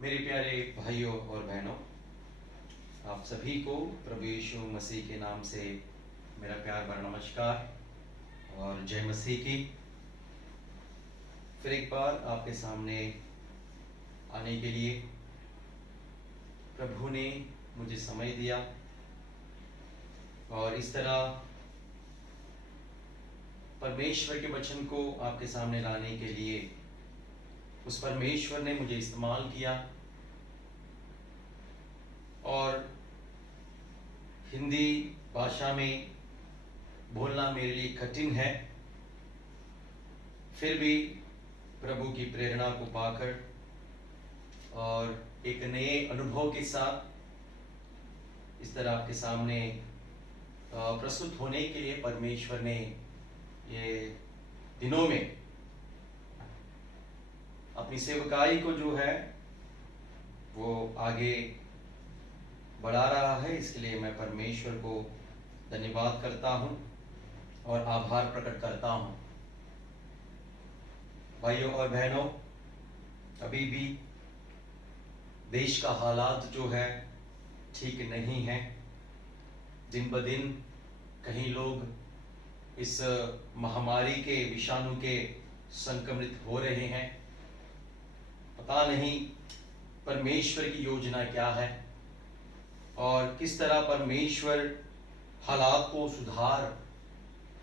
मेरे प्यारे भाइयों और बहनों, आप सभी को प्रभु यीशु मसीह के नाम से मेरा प्यार भरा नमस्कार और जय मसीह की। फिर एक बार आपके सामने आने के लिए प्रभु ने मुझे समय दिया और इस तरह परमेश्वर के वचन को आपके सामने लाने के लिए उस परमेश्वर ने मुझे इस्तेमाल किया। और हिंदी भाषा में बोलना मेरे लिए कठिन है, फिर भी प्रभु की प्रेरणा को पाकर और एक नए अनुभव के साथ इस तरह आपके सामने प्रस्तुत होने के लिए परमेश्वर ने ये दिनों में अपनी सेवकाई को जो है वो आगे बढ़ा रहा है। इसके लिए मैं परमेश्वर को धन्यवाद करता हूँ और आभार प्रकट करता हूँ। भाइयों और बहनों, अभी भी देश का हालात जो है ठीक नहीं है। दिन ब दिन कहीं लोग इस महामारी के विषाणु के संक्रमित हो रहे हैं। पता नहीं परमेश्वर की योजना क्या है और किस तरह परमेश्वर हालात को सुधार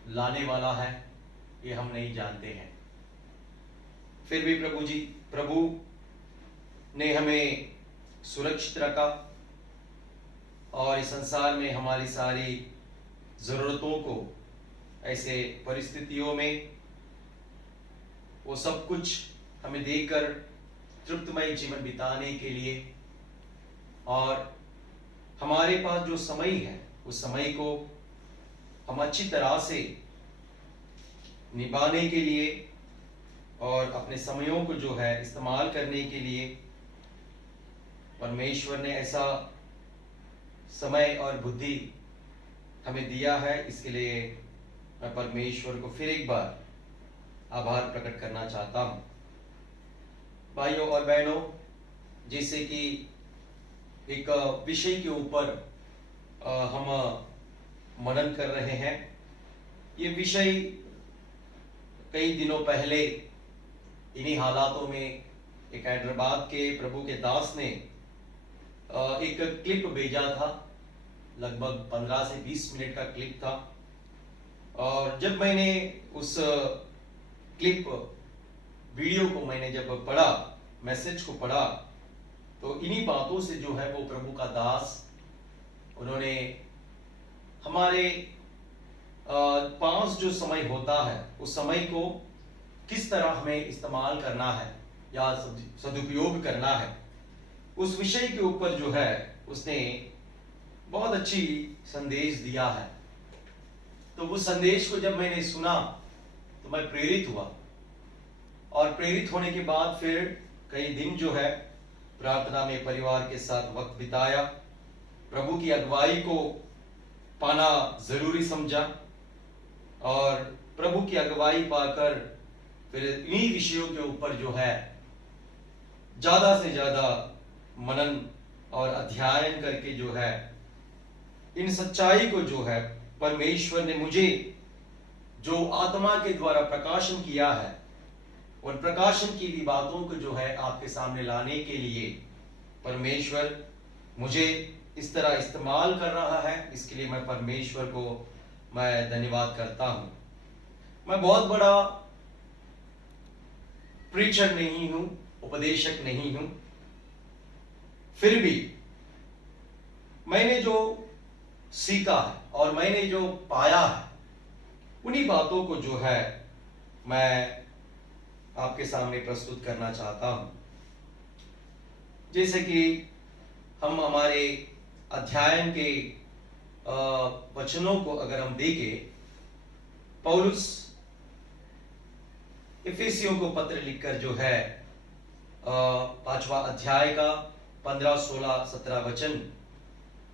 लाने वाला है, ये हम नहीं जानते हैं। फिर भी प्रभु ने हमें सुरक्षित रखा और इस संसार में हमारी सारी जरूरतों को ऐसे परिस्थितियों में वो सब कुछ हमें देकर तृप्तमय जीवन बिताने के लिए और हमारे पास जो समय है उस समय को हम अच्छी तरह से निभाने के लिए और अपने समयों को जो है इस्तेमाल करने के लिए परमेश्वर ने ऐसा समय और बुद्धि हमें दिया है। इसके लिए मैं परमेश्वर को फिर एक बार आभार प्रकट करना चाहता हूं। भाइयों और बहनों, जैसे कि एक विषय के ऊपर हम मनन कर रहे हैं। ये विषय कई दिनों पहले इन्हीं हालातों में एक हैदराबाद के प्रभु के दास ने एक क्लिप भेजा था। लगभग 15 से 20 मिनट का क्लिप था और जब मैंने उस क्लिप वीडियो को मैंने जब पढ़ा, मैसेज को पढ़ा, तो इन्हीं बातों से जो है वो प्रभु का दास उन्होंने हमारे पास जो समय होता है उस समय को किस तरह हमें इस्तेमाल करना है या सदुपयोग करना है, उस विषय के ऊपर जो है उसने बहुत अच्छी संदेश दिया है। तो उस संदेश को जब मैंने सुना तो मैं प्रेरित हुआ और प्रेरित होने के बाद फिर कई दिन जो है प्रार्थना में परिवार के साथ वक्त बिताया। प्रभु की अगुवाई को पाना जरूरी समझा और प्रभु की अगुवाई पाकर फिर इन्हीं विषयों के ऊपर जो है ज्यादा से ज्यादा मनन और अध्ययन करके जो है इन सच्चाई को जो है परमेश्वर ने मुझे जो आत्मा के द्वारा प्रकाशन किया है और प्रकाशन की भी बातों को जो है आपके सामने लाने के लिए परमेश्वर मुझे इस तरह इस्तेमाल कर रहा है। इसके लिए मैं परमेश्वर को मैं धन्यवाद करता हूं। मैं बहुत बड़ा प्रीचर नहीं हूं, उपदेशक नहीं हूं, फिर भी मैंने जो सीखा है और मैंने जो पाया है उन्हीं बातों को जो है मैं आपके सामने प्रस्तुत करना चाहता हूं। जैसे कि हम हमारे अध्ययन के वचनों को अगर हम देखें, पौलुस इफिसियों को पत्र लिखकर जो है 5वां अध्याय का 15, 16, 17 वचन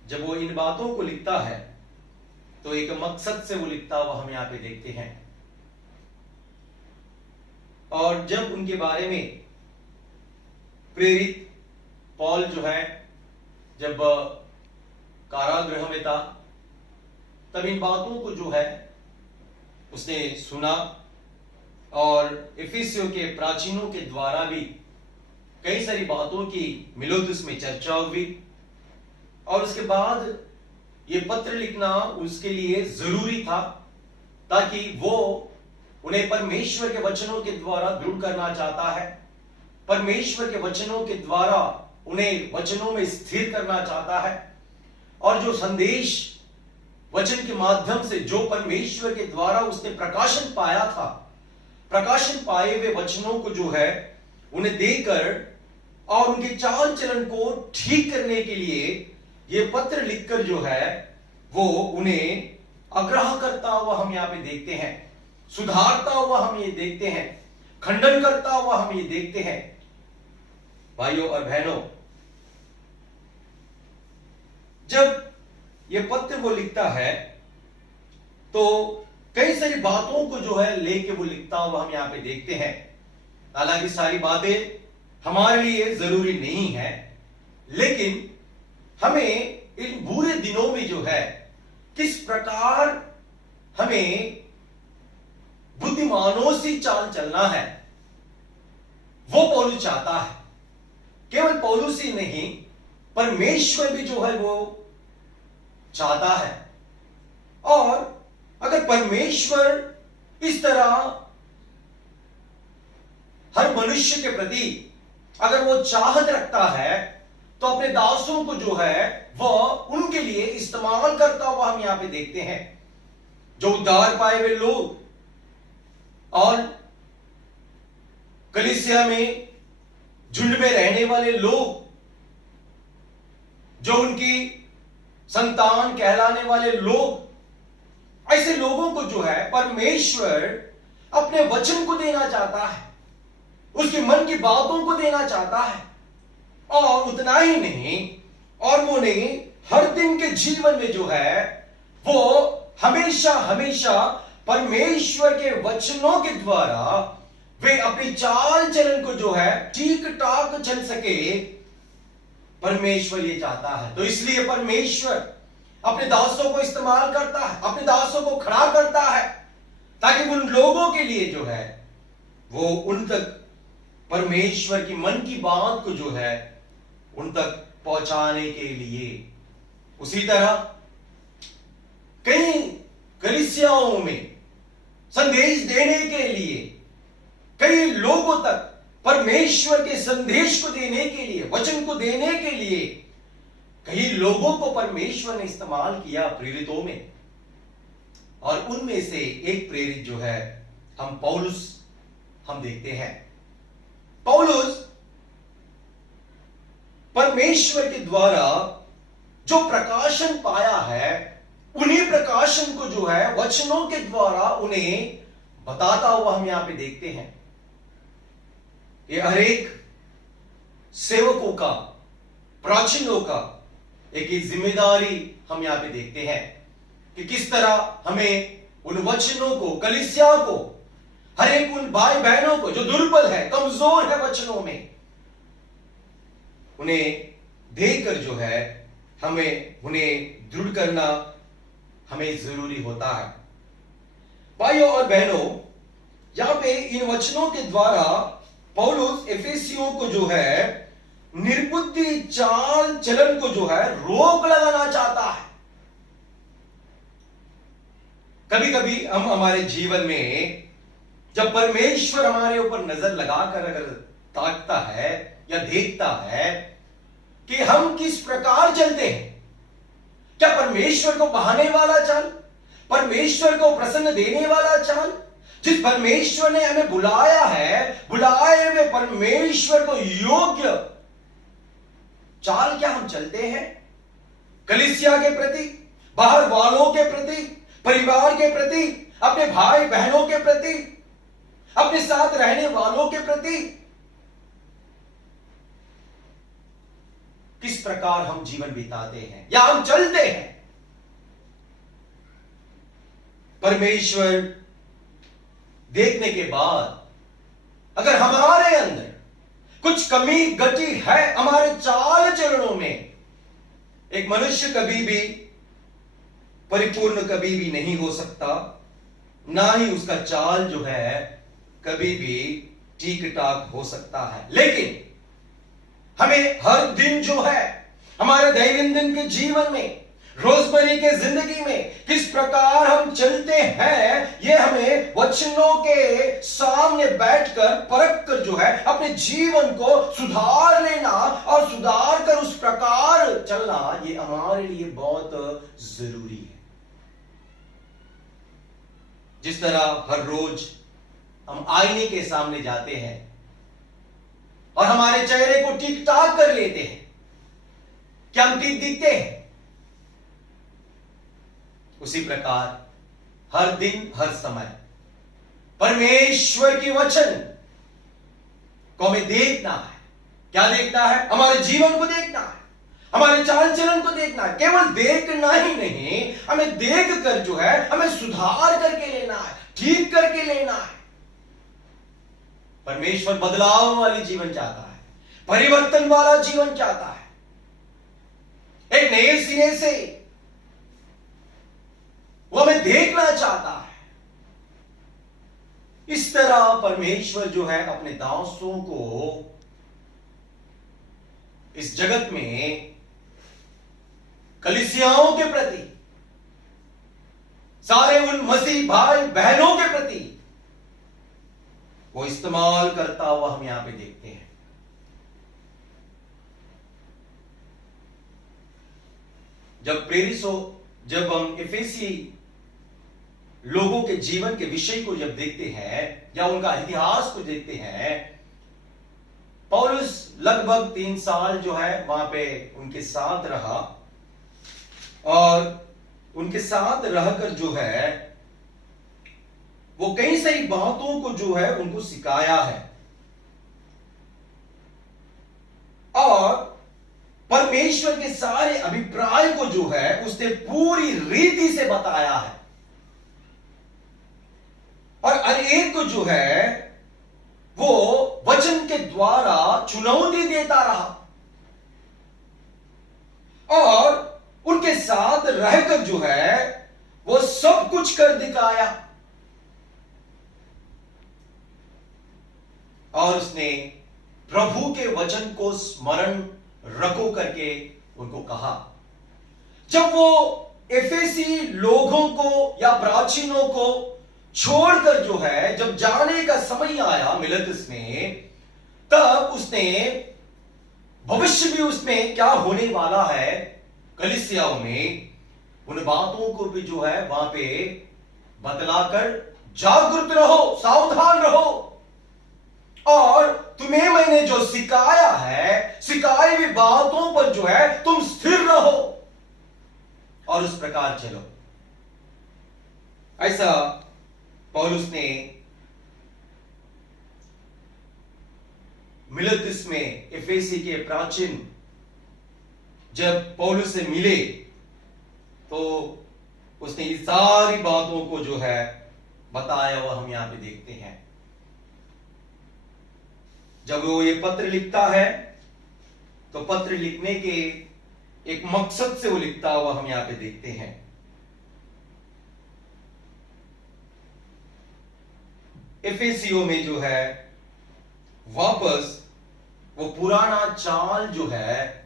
जब वो इन बातों को लिखता है तो एक मकसद से वो लिखता हुआ हम यहाँ पे देखते हैं। और जब उनके बारे में प्रेरित पॉल जो है जब कारागृह में था तब इन बातों को जो है उसने सुना और इफिसियों के प्राचीनों के द्वारा भी कई सारी बातों की मिलोदुस में चर्चा हुई और उसके बाद ये पत्र लिखना उसके लिए जरूरी था ताकि वो उन्हें परमेश्वर के वचनों के द्वारा दृढ़ करना चाहता है, परमेश्वर के वचनों के द्वारा उन्हें वचनों में स्थिर करना चाहता है और जो संदेश वचन के माध्यम से जो परमेश्वर के द्वारा उसने प्रकाशन पाया था, प्रकाशन पाए हुए वचनों को जो है उन्हें देकर और उनके चाल चलन को ठीक करने के लिए ये पत्र लिखकर जो है वो उन्हें आग्रह करता हुआ हम यहां पे देखते हैं, सुधारता हुआ हम ये देखते हैं, खंडन करता हुआ हम ये देखते हैं। भाइयों और बहनों, जब ये पत्र वो लिखता है तो कई सारी बातों को जो है लेके वो लिखता हुआ हम यहां पे देखते हैं। हालांकि सारी बातें हमारे लिए जरूरी नहीं है, लेकिन हमें इन बुरे दिनों में जो है किस प्रकार हमें बुद्धिमानों से चाल चलना है वो पौलुस चाहता है। केवल पौलुस ही नहीं, परमेश्वर भी जो है वो चाहता है। और अगर परमेश्वर इस तरह हर मनुष्य के प्रति अगर वो चाहत रखता है तो अपने दासों को जो है वह उनके लिए इस्तेमाल करता हुआ हम यहां पे देखते हैं। जो उद्धार पाए हुए लोग और कलीसिया में झुंड में रहने वाले लोग, जो उनकी संतान कहलाने वाले लोग, ऐसे लोगों को जो है परमेश्वर अपने वचन को देना चाहता है, उसके मन की बातों को देना चाहता है। और उतना ही नहीं, और वो नहीं, हर दिन के जीवन में जो है वो हमेशा हमेशा परमेश्वर के वचनों के द्वारा वे अपनी चाल चलन को जो है ठीक ठाक चल सके, परमेश्वर ये चाहता है। तो इसलिए परमेश्वर अपने दासों को इस्तेमाल करता है, अपने दासों को खड़ा करता है, ताकि उन लोगों के लिए जो है वो उन तक परमेश्वर की मन की बात को जो है उन तक पहुंचाने के लिए। उसी तरह कई कलीसियाओं में संदेश देने के लिए, कई लोगों तक परमेश्वर के संदेश को देने के लिए, वचन को देने के लिए कई लोगों को परमेश्वर ने इस्तेमाल किया प्रेरितों में। और उनमें से एक प्रेरित जो है हम पौलुस हम देखते हैं। पौलुस परमेश्वर के द्वारा जो प्रकाशन पाया है उन्हीं प्रकाशन को जो है वचनों के द्वारा उन्हें बताता हुआ हम यहां पे देखते हैं। ये हर एक सेवकों का, प्राचीनों का एक ही जिम्मेदारी हम यहां पे देखते हैं कि किस तरह हमें उन वचनों को, कलीसिया को, हर एक उन भाई बहनों को जो दुर्बल है, कमजोर है वचनों में, उन्हें देखकर जो है हमें उन्हें दृढ़ करना हमें जरूरी होता है। भाइयों और बहनों, यहां पे इन वचनों के द्वारा पौलुस एफेसियों को जो है निर्बुद्धि चाल चलन को जो है रोक लगाना चाहता है। कभी कभी हम हमारे जीवन में जब परमेश्वर हमारे ऊपर नजर लगाकर अगर ताकता है या देखता है कि हम किस प्रकार चलते हैं, क्या परमेश्वर को बहाने वाला चाल, परमेश्वर को प्रसन्न देने वाला चाल, जिस परमेश्वर ने हमें बुलाया है, बुलाए हुए परमेश्वर को योग्य चाल क्या हम चलते हैं? कलीसिया के प्रति, बाहर वालों के प्रति, परिवार के प्रति, अपने भाई बहनों के प्रति, अपने साथ रहने वालों के प्रति किस प्रकार हम जीवन बिताते हैं या हम चलते हैं? परमेश्वर देखने के बाद अगर हमारे अंदर कुछ कमी गति है, हमारे चाल एक मनुष्य कभी भी परिपूर्ण कभी भी नहीं हो सकता, ना ही उसका चाल जो है कभी भी ठीक ठाक हो सकता है। लेकिन हमें हर दिन जो है हमारे दैनंदिन के जीवन में, रोजमर्रा के जिंदगी में किस प्रकार हम चलते हैं, ये हमें वचनों के सामने बैठकर परख कर जो है अपने जीवन को सुधार लेना और सुधार कर उस प्रकार चलना, ये हमारे लिए बहुत जरूरी है। जिस तरह हर रोज हम आईने के सामने जाते हैं और हमारे चेहरे को ठीक ठाक कर लेते हैं, क्या हम ठीक दिखते हैं? उसी प्रकार हर दिन हर समय परमेश्वर की वचन को हमें देखना है। क्या देखना है? हमारे जीवन को देखना है, हमारे चाल चलन को देखना है। केवल देखना ही नहीं, हमें देख कर जो है हमें सुधार करके लेना है, ठीक करके लेना है। परमेश्वर बदलाव वाली जीवन चाहता है, परिवर्तन वाला जीवन चाहता है, एक नए सिरे से वो हमें देखना चाहता है। इस तरह परमेश्वर जो है अपने दासों को इस जगत में कलीसियाओं के प्रति, सारे उन मसीह भाई बहनों के प्रति वो इस्तेमाल करता हुआ हम यहां पे देखते हैं। जब हम इफिसी लोगों के जीवन के विषय को जब देखते हैं या उनका इतिहास को देखते हैं, पौलुस लगभग 3 साल जो है वहां पे उनके साथ रहा और उनके साथ रहकर जो है वो कई सारी बातों को जो है उनको सिखाया है और परमेश्वर के सारे अभिप्राय को जो है उसने पूरी रीति से बताया है और हर एक को जो है वो वचन के द्वारा चुनौती देता रहा और उनके साथ रहकर जो है वो सब कुछ कर दिखाया। और उसने प्रभु के वचन को स्मरण रखो करके उनको कहा। जब वो एफेसी लोगों को या प्राचीनों को छोड़कर जो है जब जाने का समय आया मिलेतुस में, तब उसने भविष्य भी उसमें क्या होने वाला है कलीसियाओं में, उन बातों को भी जो है वहां पे बतलाकर जागरूक रहो, सावधान रहो और तुम्हें मैंने जो सिखाया है, सिखाई हुई बातों पर जो है तुम स्थिर रहो और उस प्रकार चलो। ऐसा पौलुस ने मिलेतुस में एफेसी के प्राचीन जब पौलुस से मिले तो उसने ये सारी बातों को जो है बताया हुआ हम यहां पे देखते हैं। जब वो ये पत्र लिखता है तो पत्र लिखने के एक मकसद से वो लिखता हुआ हम यहां पे देखते हैं। एफेसियों में जो है वापस वो पुराना चाल जो है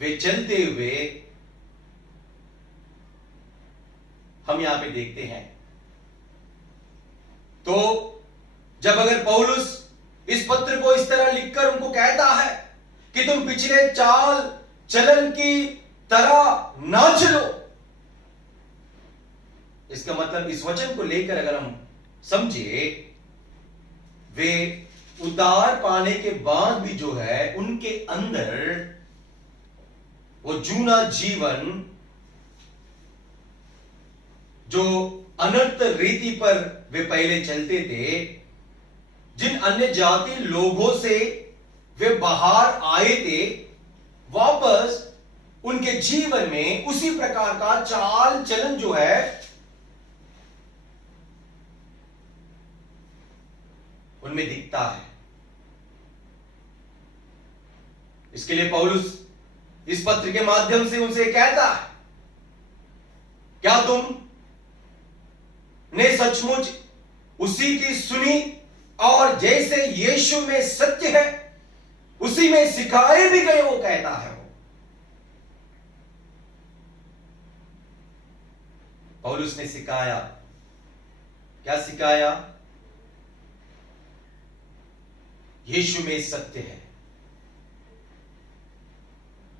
वे चलते हुए हम यहां पे देखते हैं। तो जब अगर पौलुस इस पत्र को इस तरह लिखकर उनको कहता है कि तुम पिछले चाल चलन की तरह ना चलो, इसका मतलब इस वचन को लेकर अगर हम समझे, वे उद्धार पाने के बाद भी जो है उनके अंदर वो जूना जीवन जो अनर्थ रीति पर वे पहले चलते थे, जिन अन्य जाति लोगों से वे बाहर आए थे, वापस उनके जीवन में उसी प्रकार का चाल चलन जो है उनमें दिखता है। इसके लिए पौलुस इस पत्र के माध्यम से उनसे कहता है, क्या तुम ने सचमुच उसी की सुनी और जैसे यीशु में सत्य है उसी में सिखाए भी गए, वो कहता है। वो पौलुस ने सिखाया, क्या सिखाया? यीशु में सत्य है,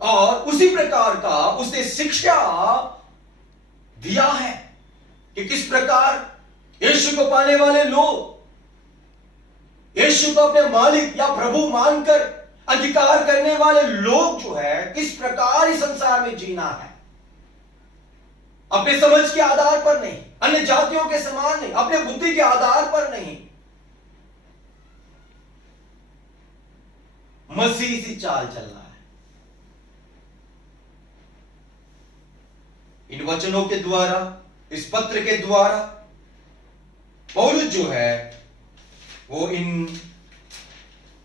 और उसी प्रकार का उसने शिक्षा दिया है कि किस प्रकार यीशु को पाने वाले लोग यीशु को अपने मालिक या प्रभु मानकर अंगीकार करने वाले लोग जो है किस प्रकार इस संसार में जीना है, अपने समझ के आधार पर नहीं, अन्य जातियों के समान नहीं, अपने बुद्धि के आधार पर नहीं, मसीह सी चाल चलना है। इन वचनों के द्वारा, इस पत्र के द्वारा पौलुस जो है वो इन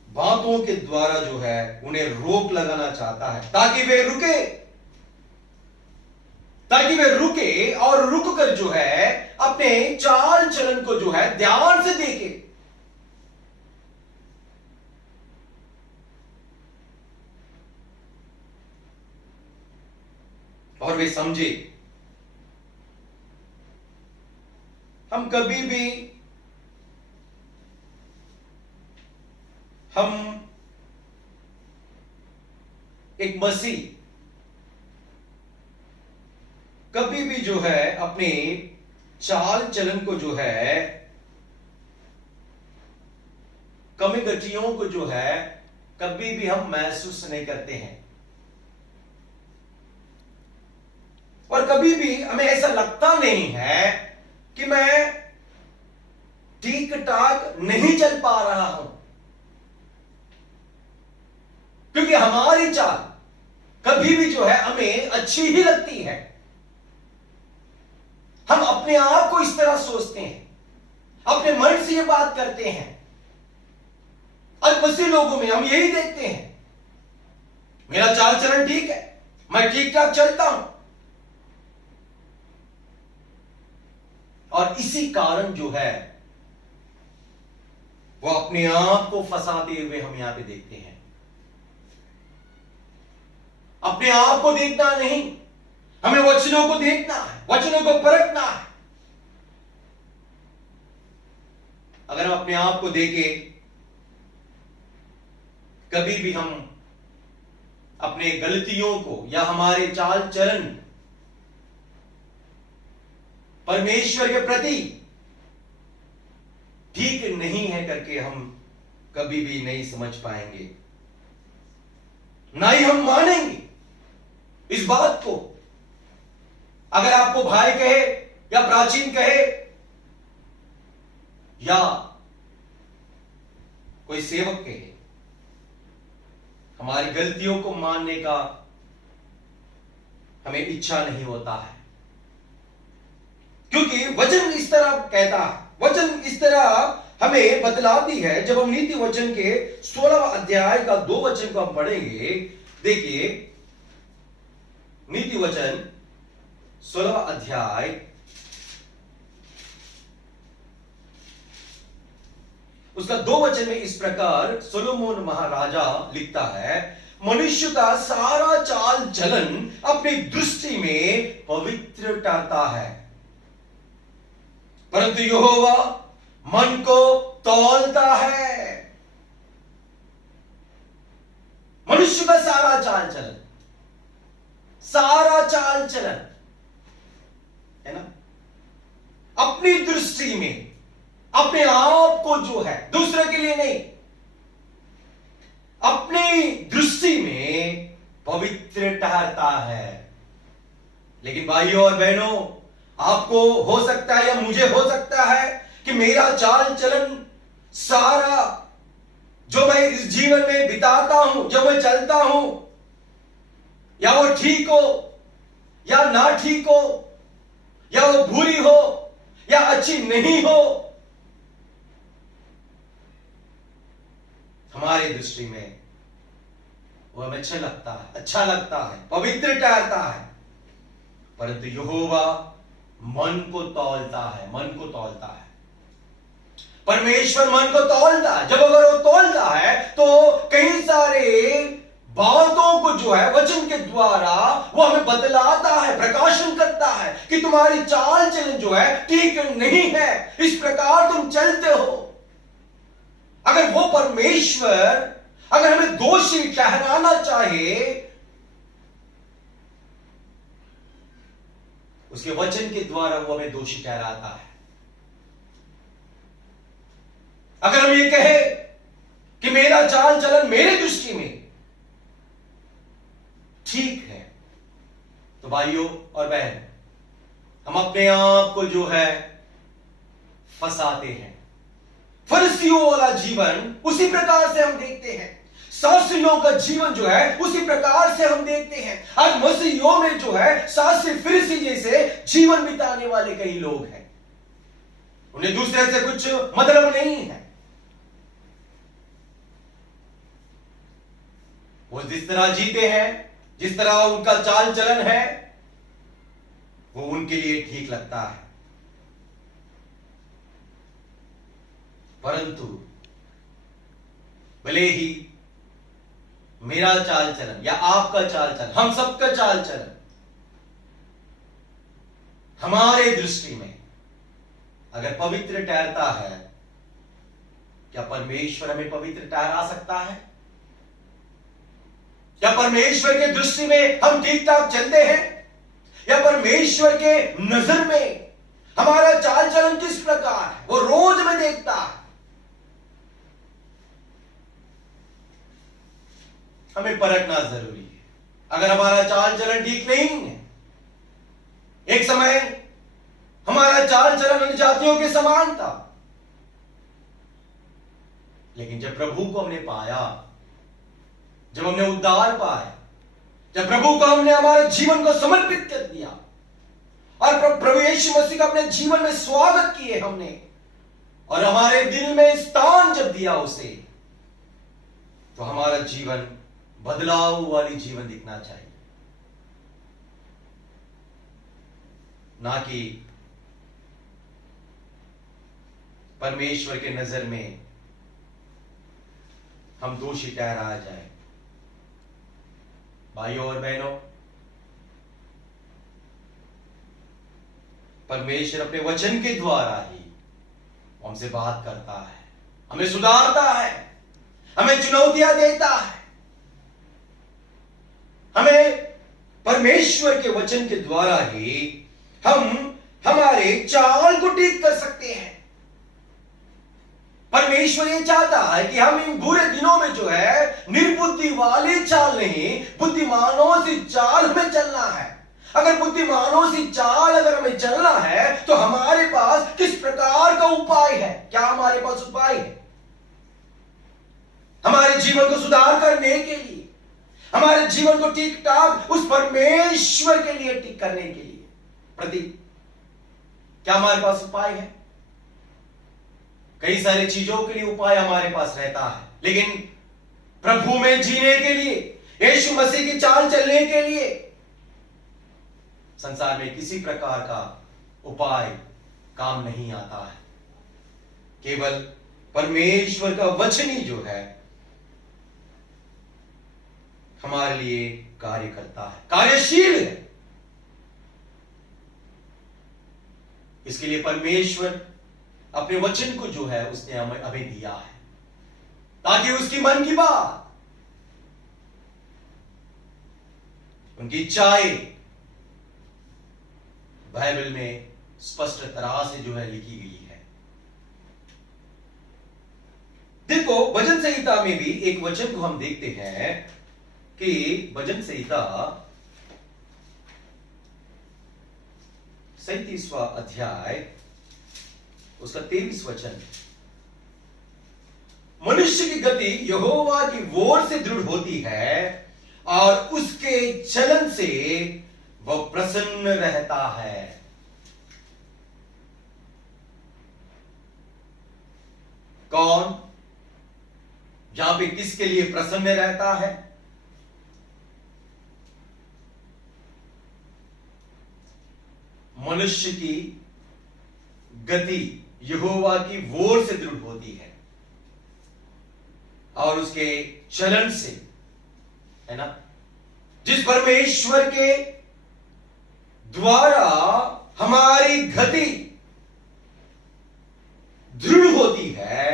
बातों के द्वारा जो है उन्हें रोक लगाना चाहता है, ताकि वे रुके और रुक कर जो है अपने चाल चलन को जो है ध्यान से देखे, और वे समझे। हम कभी भी एक मसीह कभी भी जो है अपने चाल चलन को जो है, कमी गतियों को जो है कभी भी हम महसूस नहीं करते हैं, और कभी भी हमें ऐसा लगता नहीं है कि मैं ठीक ठाक नहीं चल पा रहा हूं, क्योंकि हमारी चाल कभी भी जो है हमें अच्छी ही लगती है। हम अपने आप को इस तरह सोचते हैं, अपने मन से ये बात करते हैं। अल्पसी लोगों में हम यही देखते हैं, मेरा चाल चलन ठीक है, मैं ठीक ठाक चलता हूं, और इसी कारण जो है वो अपने आप को फंसाते हुए हम यहां पे देखते हैं। अपने आप को देखना नहीं, हमें वचनों को देखना है, वचनों को परखना है। अगर हम अपने आप को देखें, कभी भी हम अपने गलतियों को या हमारे चाल चलन परमेश्वर के प्रति ठीक नहीं है करके हम कभी भी नहीं समझ पाएंगे, ना ही हम मानेंगे इस बात को। अगर आपको भाई कहे या प्राचीन कहे या कोई सेवक कहे, हमारी गलतियों को मानने का हमें इच्छा नहीं होता है, क्योंकि वचन इस तरह कहता है, वचन इस तरह हमें बतलाती है। जब हम नीति वचन के 16वां अध्याय का 2 वचन को हम पढ़ेंगे, देखिए नीति वचन 16वां अध्याय उसका 2 वचन में इस प्रकार सोलोमन महाराजा लिखता है, मनुष्य का सारा चाल चलन अपनी दृष्टि में पवित्र ठहरता है, परंतु यहोवा मन को तौलता है। मनुष्य का सारा चाल चलन है ना, अपनी दृष्टि में, अपने आप को जो है, दूसरे के लिए नहीं, अपनी दृष्टि में पवित्र ठहरता है। लेकिन भाइयों और बहनों, आपको हो सकता है या मुझे हो सकता है कि मेरा चाल चलन सारा जो मैं इस जीवन में बिताता हूं, जो मैं चलता हूं, या वो ठीक हो या ना ठीक हो, या वो बुरी हो या अच्छी नहीं हो, हमारी दृष्टि में वो हमें अच्छा लगता है, पवित्र ठहरता है। परंतु यहोवा मन को तौलता है। परमेश्वर मन को तौलता है। जब अगर वो तौलता है तो कई सारे बातों को जो है वचन के द्वारा वो हमें बतलाता है, प्रकाशन करता है कि तुम्हारी चाल चलन जो है ठीक नहीं है, इस प्रकार तुम चलते हो। अगर वो परमेश्वर अगर हमें दोषी ठहराना चाहे, उसके वचन के द्वारा वो हमें दोषी ठहराता है। अगर हम ये कहें कि मेरा चाल चलन मेरे दृष्टि में ठीक है, तो भाइयों और बहन, हम अपने आप को जो है फंसाते हैं। फरीसियों वाला जीवन उसी प्रकार से हम देखते हैं, शास्त्रियों का जीवन जो है उसी प्रकार से हम देखते हैं। आज मसीहियों में जो है शास्त्री फरीसी जैसे जीवन बिताने वाले कई लोग हैं। उन्हें दूसरे से कुछ मतलब नहीं है। वो जिस तरह जीते हैं, जिस तरह उनका चाल चलन है, वो उनके लिए ठीक लगता है। परंतु भले ही मेरा चाल चलन या आपका चाल चलन, हम सबका चाल चलन हमारे दृष्टि में अगर पवित्र ठहरता है, क्या परमेश्वर हमें पवित्र ठहरा सकता है? क्या परमेश्वर के दृष्टि में हम ठीक ठाक चलते हैं? या परमेश्वर के नजर में हमारा चाल चलन किस प्रकार है, वो रोज में देखता है। हमें परखना जरूरी है। अगर हमारा चाल चलन ठीक नहीं है, एक समय हमारा चाल चलन अन्य जातियों के समान था, लेकिन जब प्रभु को हमने पाया, जब हमने उद्धार पाया, जब प्रभु को हमने हमारे जीवन को समर्पित कर दिया और प्रभु यीशु मसीह का अपने जीवन में स्वागत किए हमने, और हमारे दिल में स्थान जब दिया उसे, तो हमारा जीवन बदलाव वाली जीवन दिखना चाहिए, ना कि परमेश्वर के नजर में हम दोषी ठहराया जाए। भाइयों और बहनों, परमेश्वर अपने वचन के द्वारा ही हमसे बात करता है, हमें सुधारता है, हमें चुनौतियां देता है। हमें परमेश्वर के वचन के द्वारा ही हम हमारे चाल को ठीक कर सकते हैं। परमेश्वर ये चाहता है कि हम इन बुरे दिनों में जो है निर्बुद्धि वाली चाल नहीं, बुद्धिमानों से चाल में चलना है। अगर बुद्धिमानों से चाल अगर हमें चलना है, तो हमारे पास किस प्रकार का उपाय है? क्या हमारे पास उपाय है हमारे जीवन को सुधार करने के लिए, हमारे जीवन को ठीक ठाक उस परमेश्वर के लिए ठीक करने के लिए? प्रदीप, क्या हमारे पास उपाय है? कई सारी चीजों के लिए उपाय हमारे पास रहता है, लेकिन प्रभु में जीने के लिए, यीशु मसीह की चाल चलने के लिए संसार में किसी प्रकार का उपाय काम नहीं आता है। केवल परमेश्वर का वचन ही जो है हमारे लिए कार्य करता है, कार्यशील है। इसके लिए परमेश्वर अपने वचन को जो है उसने हमें दिया है, ताकि उसकी मन की बात, उनकी इच्छाएं बाइबल में स्पष्ट तरह से जो है लिखी गई है। देखो, भजन संहिता में भी एक वचन को हम देखते हैं कि भजन संहिता 37वां अध्याय उसका 23 वचन, मनुष्य की गति यहोवा की ओर से दृढ़ होती है और उसके चलन से वह प्रसन्न रहता है। कौन? यहां पे किसके लिए प्रसन्न रहता है? मनुष्य की गति यहोवा की ओर से दृढ़ होती है और उसके चलन से, है ना, जिस परमेश्वर के द्वारा हमारी गति दृढ़ होती है,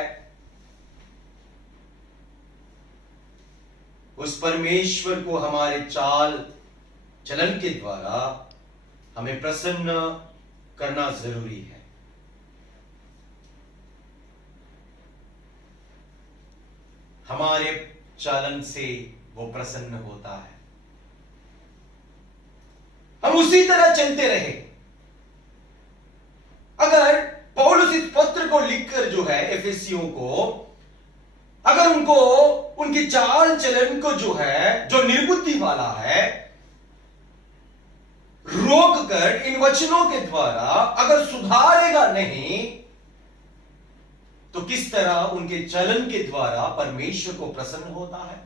उस परमेश्वर को हमारे चाल चलन के द्वारा हमें प्रसन्न करना जरूरी है। हमारे चालन से वो प्रसन्न होता है, हम उसी तरह चलते रहे। अगर पौलुस इस पत्र को लिखकर जो है एफेसियों को, अगर उनको उनकी चाल चलन को जो है, जो निर्बुद्धि वाला है, रोक कर इन वचनों के द्वारा अगर सुधारेगा नहीं, तो किस तरह उनके चलन के द्वारा परमेश्वर को प्रसन्न होता है?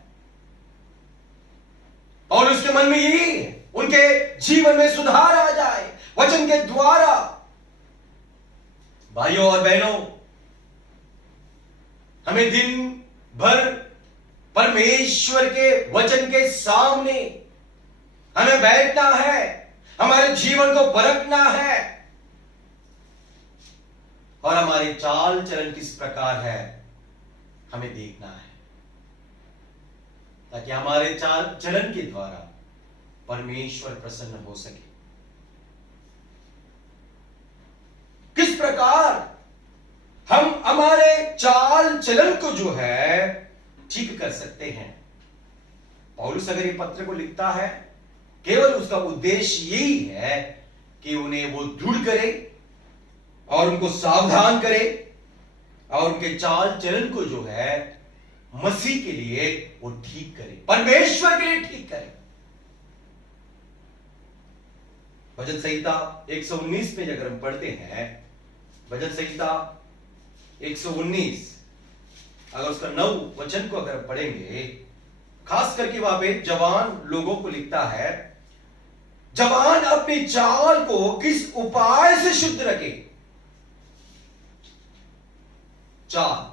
और उसके मन में यही है, उनके जीवन में सुधार आ जाए वचन के द्वारा। भाइयों और बहनों, हमें दिन भर परमेश्वर के वचन के सामने हमें बैठना है, हमारे जीवन को परखना है और हमारे चाल चलन किस प्रकार है हमें देखना है, ताकि हमारे चाल चलन के द्वारा परमेश्वर प्रसन्न हो सके। किस प्रकार हम हमारे चाल चलन को जो है ठीक कर सकते हैं? पौलुस अगर ये पत्र को लिखता है, केवल उसका उद्देश्य यही है कि उन्हें वो दृढ़ करे और उनको सावधान करे और उनके चाल चलन को जो है मसीह के लिए वो ठीक करे, परमेश्वर के लिए ठीक करे। भजन संहिता 119 में अगर हम पढ़ते हैं, भजन संहिता 119 अगर उसका 9 वचन को अगर पढ़ेंगे, खास करके वहां पे जवान लोगों को लिखता है, जवान अपनी चाल को किस उपाय से शुद्ध रखे। चाल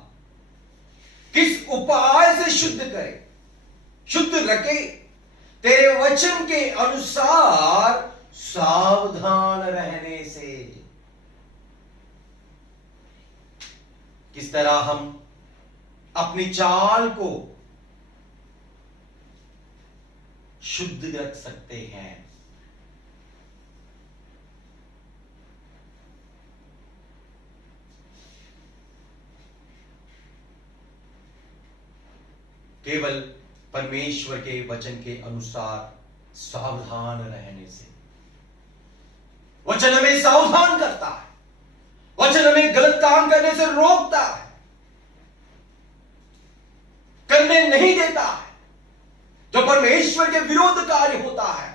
किस उपाय से शुद्ध करे, शुद्ध रखे? तेरे वचन के अनुसार सावधान रहने से। किस तरह हम अपनी चाल को शुद्ध रख सकते हैं? केवल परमेश्वर के वचन के अनुसार सावधान रहने से। वचन हमें सावधान करता है, वचन हमें गलत काम करने से रोकता है, करने नहीं देता है जो परमेश्वर के विरोध कार्य होता है।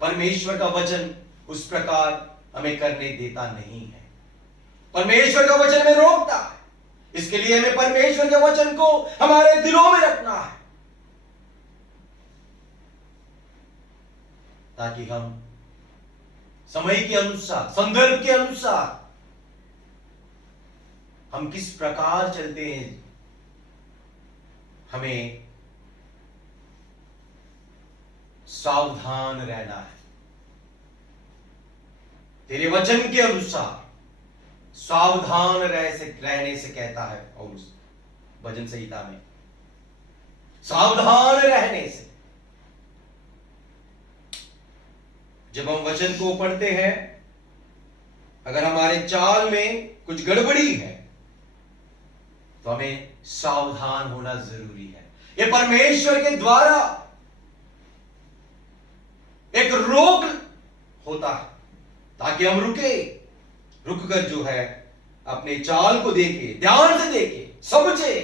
परमेश्वर का वचन उस प्रकार हमें करने देता नहीं है। परमेश्वर का वचन हमें रोकता है, इसके लिए हमें परमेश्वर के वचन को हमारे दिलों में रखना है, ताकि हम समय के अनुसार, संदर्भ के अनुसार हम किस प्रकार चलते हैं, हमें सावधान रहना है। तेरे वचन के अनुसार सावधान रहने से कहता है पौलुस भजन संहिता में, सावधान रहने से। जब हम वचन को पढ़ते हैं, अगर हमारे चाल में कुछ गड़बड़ी है तो हमें सावधान होना जरूरी है। यह परमेश्वर के द्वारा एक रोक होता है, ताकि हम रुककर जो है अपने चाल को देखे, ध्यान से देखे, समझे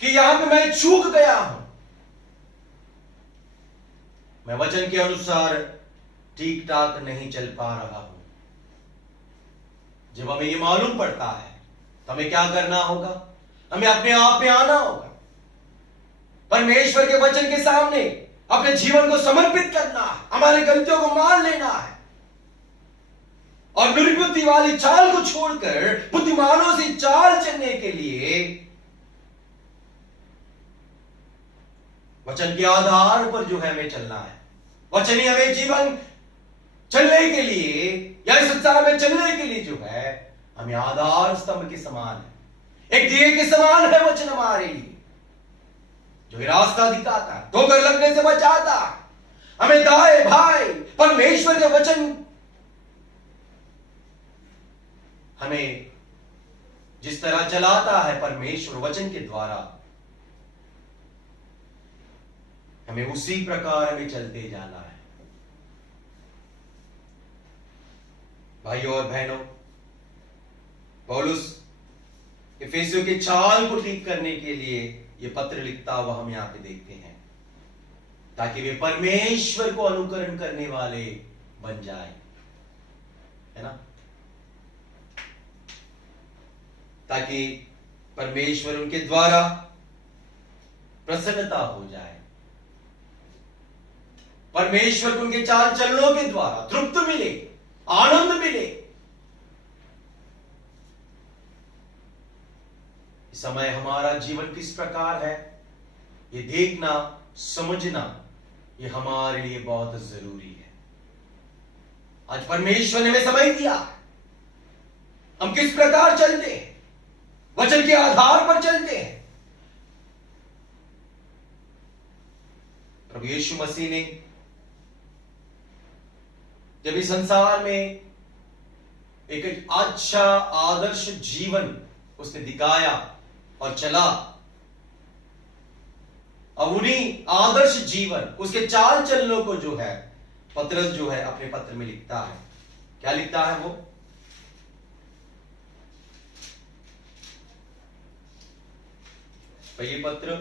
कि यहां पे मैं चूक गया हूं, मैं वचन के अनुसार ठीक ठाक नहीं चल पा रहा हूं। जब हमें ये मालूम पड़ता है तो हमें क्या करना होगा? हमें अपने आप में आना होगा, परमेश्वर के वचन के सामने अपने जीवन को समर्पित करना है, हमारी गलतियों को मान लेना है और निर्बुद्धि वाली चाल को छोड़कर बुद्धिमानों से चाल चलने के लिए वचन के आधार पर जो है हमें चलना है। वचन ही हमें जीवन चलने के लिए या इस संसार में चलने के लिए जो है हमें आधार स्तंभ के समान है, एक दिए के समान है वचन हमारे लिए, जो रास्ता दिखाता है, ठोकर लगने से बचाता है, हमें दाएं भाई परमेश्वर के वचन हमें जिस तरह चलाता है परमेश्वर वचन के द्वारा, हमें उसी प्रकार हमें चलते जाना है। भाइयों और बहनों, पौलुस इफिसियों के चाल को ठीक करने के लिए यह पत्र लिखता हुआ हम यहां पे देखते हैं, ताकि वे परमेश्वर को अनुकरण करने वाले बन जाए, है ना, ताकि परमेश्वर उनके द्वारा प्रसन्नता हो जाए, परमेश्वर को उनके चाल चलनों के द्वारा तृप्त मिले, आनंद मिले। इस समय हमारा जीवन किस प्रकार है, ये देखना समझना ये हमारे लिए बहुत जरूरी है। आज परमेश्वर ने हमें समय दिया, हम किस प्रकार चलते हैं, वचन के आधार पर चलते हैं। प्रभु यीशु मसीह ने जब इस संसार में एक अच्छा आदर्श जीवन उसने दिखाया और चला, अब उन्हीं आदर्श जीवन उसके चाल चलनों को जो है पतरस जो है अपने पत्र में लिखता है। क्या लिखता है वो? पहले पत्र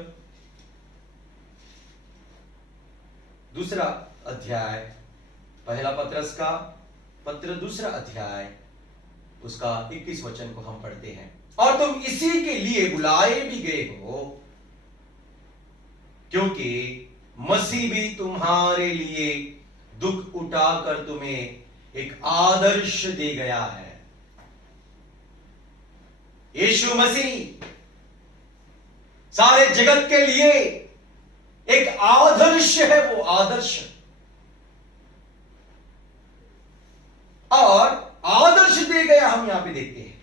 दूसरा अध्याय, पहला पत्रस का पत्र दूसरा अध्याय उसका 21 वचन को हम पढ़ते हैं। और तुम इसी के लिए बुलाए भी गए हो, क्योंकि मसीह भी तुम्हारे लिए दुख उठाकर तुम्हें एक आदर्श दे गया है। यीशु मसीह सारे जगत के लिए एक आदर्श है, वो आदर्श, और आदर्श दे गया हम यहां पे देखते हैं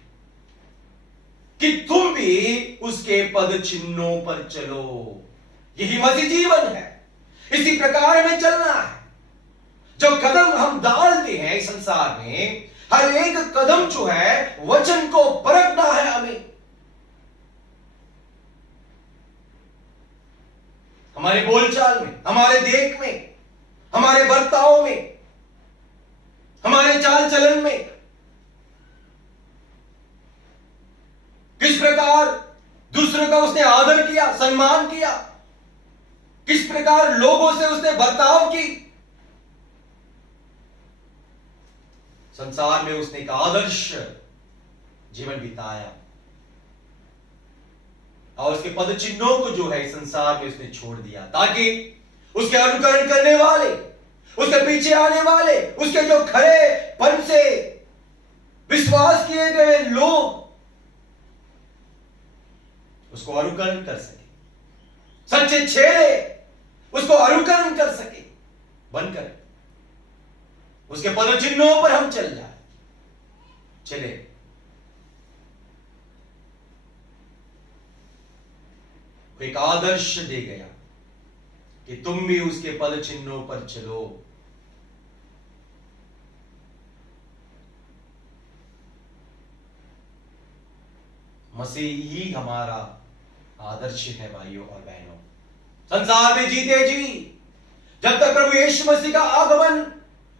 कि तुम भी उसके पद चिन्हों पर चलो। यही मसीह जीवन है, इसी प्रकार हमें चलना है। जो कदम हम डालते हैं इस संसार में, हर एक कदम जो है वचन को परखना है हमें। हमारे बोलचाल में, हमारे देख में, हमारे बर्ताव में, हमारे चाल चलन में किस प्रकार दूसरों का उसने आदर किया, सम्मान किया, किस प्रकार लोगों से उसने बर्ताव की। संसार में उसने एक आदर्श जीवन बिताया और उसके पद चिन्हों को जो है संसार में उसने छोड़ दिया, ताकि उसके अनुकरण करने वाले, उसके पीछे आने वाले, उसके जो खरे पन से विश्वास किए गए लोग उसको अनुकरण कर सके, सच्चे चेले उसको अनुकरण कर सके, बनकर उसके पद चिन्हों पर हम चल जाए, चले। एक आदर्श दे गया कि तुम भी उसके पद चिन्हों पर चलो। मसीह ही हमारा आदर्श है भाइयों और बहनों। संसार में जीते जी जब तक प्रभु यीशु मसीह का आगमन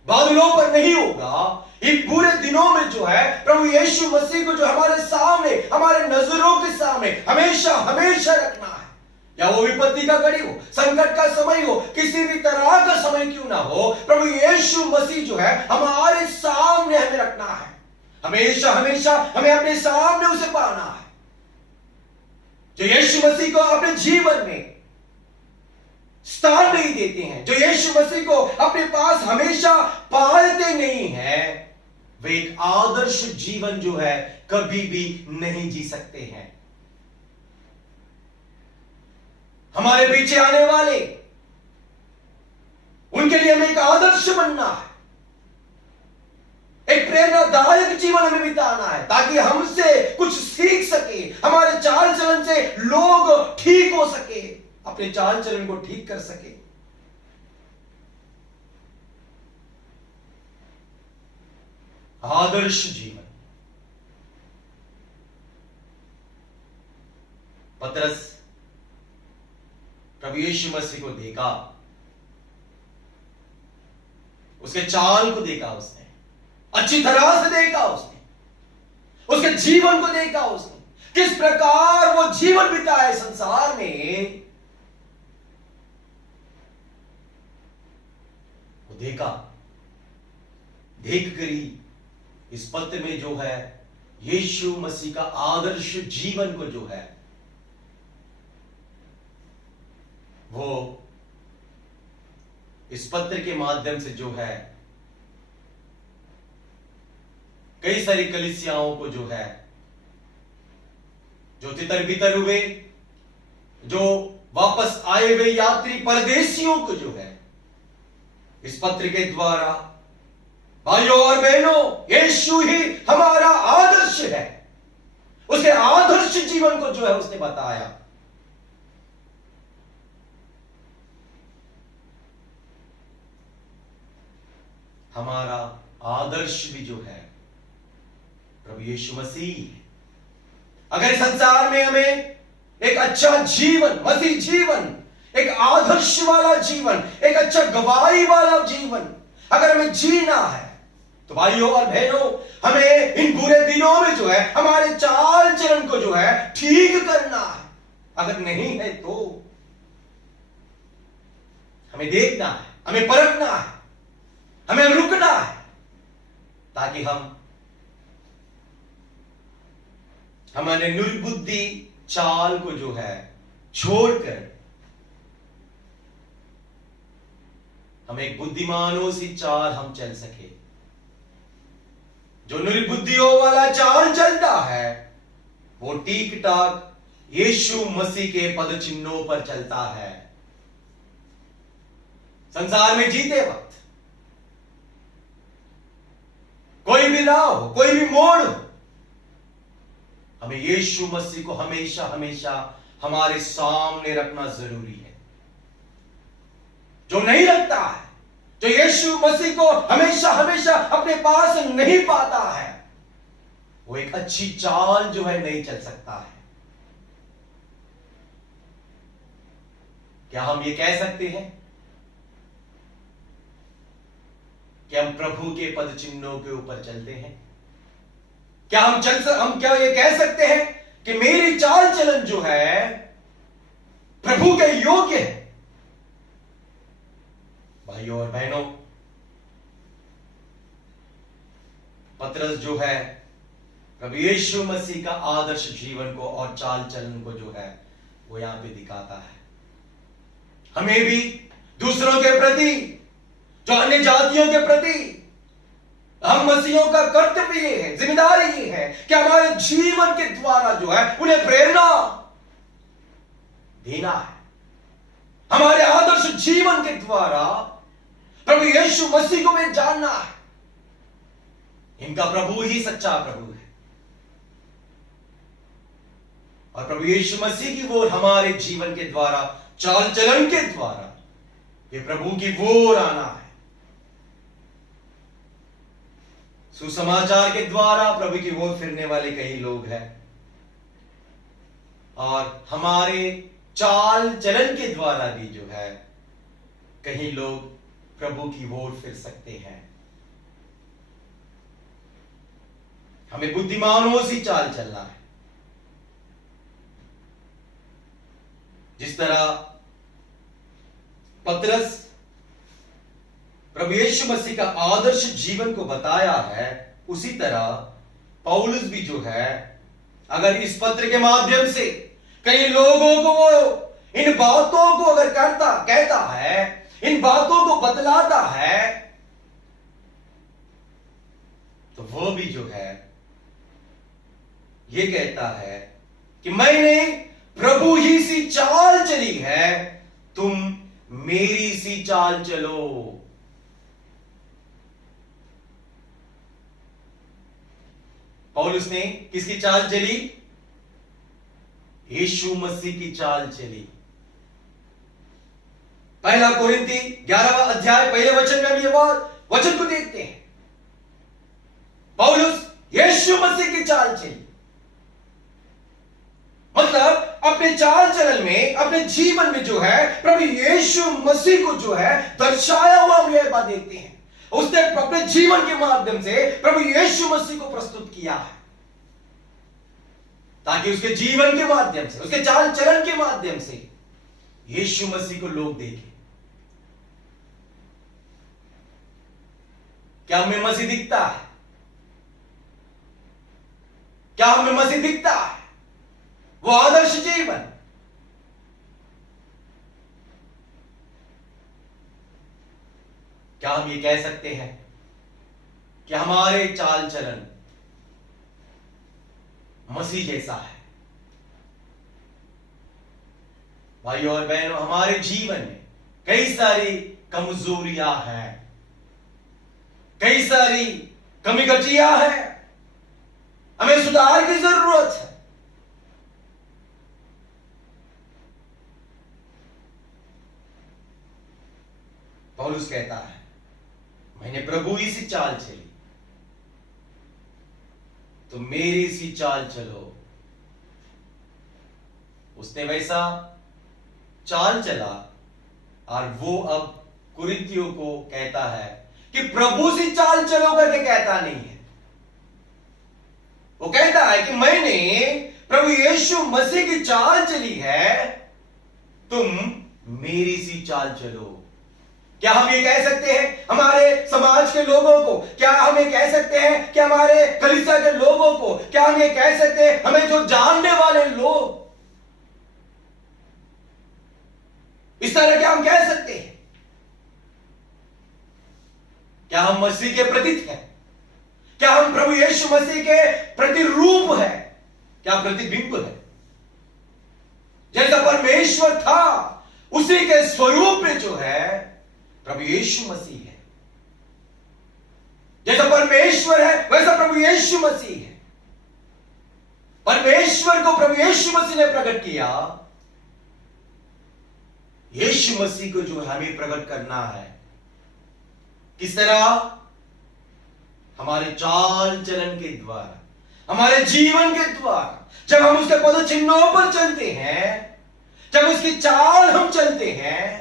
बादलों पर नहीं होगा, इन पूरे दिनों में जो है प्रभु यीशु मसीह को जो हमारे सामने, हमारे नजरों के सामने हमेशा हमेशा रखना है। या वो विपत्ति का घड़ी हो, संकट का समय हो, किसी भी तरह का समय क्यों ना हो, प्रभु यीशु मसीह जो है हमारे सामने हमें रखना है। हमेशा हमेशा हमें अपने सामने उसे पाना है। जो यीशु मसीह को अपने जीवन में स्थान नहीं देते हैं, जो यीशु मसीह को अपने पास हमेशा पालते नहीं हैं, वे एक आदर्श जीवन जो है कभी भी नहीं जी सकते हैं। हमारे पीछे आने वाले, उनके लिए हमें एक आदर्श बनना है, एक प्रेरणादायक जीवन हमें बिताना है, ताकि हमसे कुछ सीख सके, हमारे चाल चलन से लोग ठीक हो सके, अपने चाल चलन को ठीक कर सके। आदर्श जीवन। पतरस प्रभु यीशु मसीह को देखा, उसके चाल को देखा, उसने अच्छी तरह से देखा, उसने उसके जीवन को देखा, उसने किस प्रकार वो जीवन बिताए संसार में, वो देखा। देख कर ही इस पत्र में जो है यीशु मसीह का आदर्श जीवन को जो है वो इस पत्र के माध्यम से जो है कई सारी कलीसियाओं को जो है, जो तितर बितर हुए, जो वापस आए हुए यात्री परदेशियों को जो है इस पत्र के द्वारा, भाइयों और बहनों, यीशु ही हमारा आदर्श है। उसके आदर्श जीवन को जो है उसने बताया। हमारा आदर्श भी जो है प्रभु यीशु मसीह है। अगर संसार में हमें एक अच्छा जीवन, मसीह जीवन, एक आदर्श वाला जीवन, एक अच्छा गवाही वाला जीवन अगर हमें जीना है, तो भाइयों और बहनों, हमें इन बुरे दिनों में जो है हमारे चाल चलन को जो है ठीक करना है। अगर नहीं है तो हमें देखना है, हमें परखना है, हमें रुकना है, ताकि हम हमारे निर्बुद्धि चाल को जो है छोड़कर हम एक बुद्धिमानों सी चाल हम चल सके। जो निर्बुद्धियों वाला चाल चलता है वो ठीक ठाक यीशु मसीह के पद चिन्हों पर चलता है। संसार में जीते वक्त कोई भी राह हो, कोई भी मोड़ हो, हमें यीशु मसीह को हमेशा हमेशा हमारे सामने रखना जरूरी है। जो नहीं रखता है, जो यीशु मसीह को हमेशा हमेशा अपने पास नहीं पाता है, वो एक अच्छी चाल जो है नहीं चल सकता है। क्या हम ये कह सकते हैं कि हम प्रभु के पद चिन्हों के ऊपर चलते हैं? क्या हम क्या ये कह सकते हैं कि मेरी चाल चलन जो है प्रभु के योग्य है? भाइयों और बहनों, पतरस जो है प्रभु यीशु मसीह का आदर्श जीवन को और चाल चलन को जो है वो यहां पे दिखाता है। हमें भी दूसरों के प्रति, जो अन्य जातियों के प्रति, हम मसीहों का कर्तव्य ये है, जिम्मेदारी ये है कि हमारे जीवन के द्वारा जो है उन्हें प्रेरणा देना है। हमारे आदर्श जीवन के द्वारा प्रभु यीशु मसीह को में जानना है। इनका प्रभु ही सच्चा प्रभु है और प्रभु यीशु मसीह की ओर हमारे जीवन के द्वारा, चाल चलन के द्वारा ये प्रभु की ओर आना है। सुसमाचार के द्वारा प्रभु की ओर फिरने वाले कई लोग हैं और हमारे चाल चलन के द्वारा भी जो है कई लोग प्रभु की ओर फिर सकते हैं। हमें बुद्धिमानों सी चाल चलना है। जिस तरह पतरस प्रभु यीशु मसीह का आदर्श जीवन को बताया है, उसी तरह पौलुस भी जो है अगर इस पत्र के माध्यम से कई लोगों को वो इन बातों को अगर कहता है, इन बातों को बतलाता है, तो वह भी जो है ये कहता है कि मैंने प्रभु ही सी चाल चली है, तुम मेरी सी चाल चलो। पौलुस ने किसकी चाल चली? यीशु मसीह की चाल चली। पहला कोरिन्थी 11वां अध्याय पहले वचन में हम ये वचन को देखते हैं। पौलुस यीशु मसीह की चाल चली, मतलब अपने चाल चलन में, अपने जीवन में जो है प्रभु यीशु मसीह को जो है दर्शाया हुआ हम ये बात देखते हैं। उसने अपने जीवन के माध्यम से प्रभु यीशु मसीह को प्रस्तुत किया है, ताकि उसके जीवन के माध्यम से, उसके चाल चलन के माध्यम से यीशु मसीह को लोग देखें। क्या हमें मसीह दिखता है? क्या हमें मसीह दिखता है? वो आदर्श जीवन। क्या हम ये कह सकते हैं कि हमारे चाल चलन मसीह जैसा है? भाइयों और बहनों, हमारे जीवन में कई सारी कमजोरियां हैं, कई सारी कमी घटियां हैं, हमें सुधार की जरूरत है। पौलुस कहता है मैंने प्रभु ही सी चाल चली, तो मेरी सी चाल चलो। उसने वैसा चाल चला और वो अब कुरिन्थियों को कहता है कि प्रभु सी चाल चलो करके कहता नहीं है। वो कहता है कि मैंने प्रभु यीशु मसीह की चाल चली है, तुम मेरी सी चाल चलो। क्या हम ये कह सकते हैं हमारे समाज के लोगों को? क्या हम ये कह सकते हैं कि हमारे कलीसिया के लोगों को? क्या हम ये कह सकते हैं हमें जो जानने वाले लोग? इस तरह क्या हम कह सकते हैं? क्या हम मसीह के प्रतीक हैं? क्या हम प्रभु यीशु मसीह के प्रतिरूप है? क्या प्रतिबिंब है? जैसा परमेश्वर था उसी के स्वरूप में जो है प्रभु यीशु मसीह है। जैसा परमेश्वर है वैसा प्रभु यीशु मसीह है। परमेश्वर को प्रभु यीशु मसीह ने प्रकट किया, यीशु मसीह को जो हमें प्रकट करना है। किस तरह? हमारे चाल चलन के द्वारा, हमारे जीवन के द्वारा। जब हम उसके पद चिन्हों पर चलते हैं, जब उसकी चाल हम चलते हैं,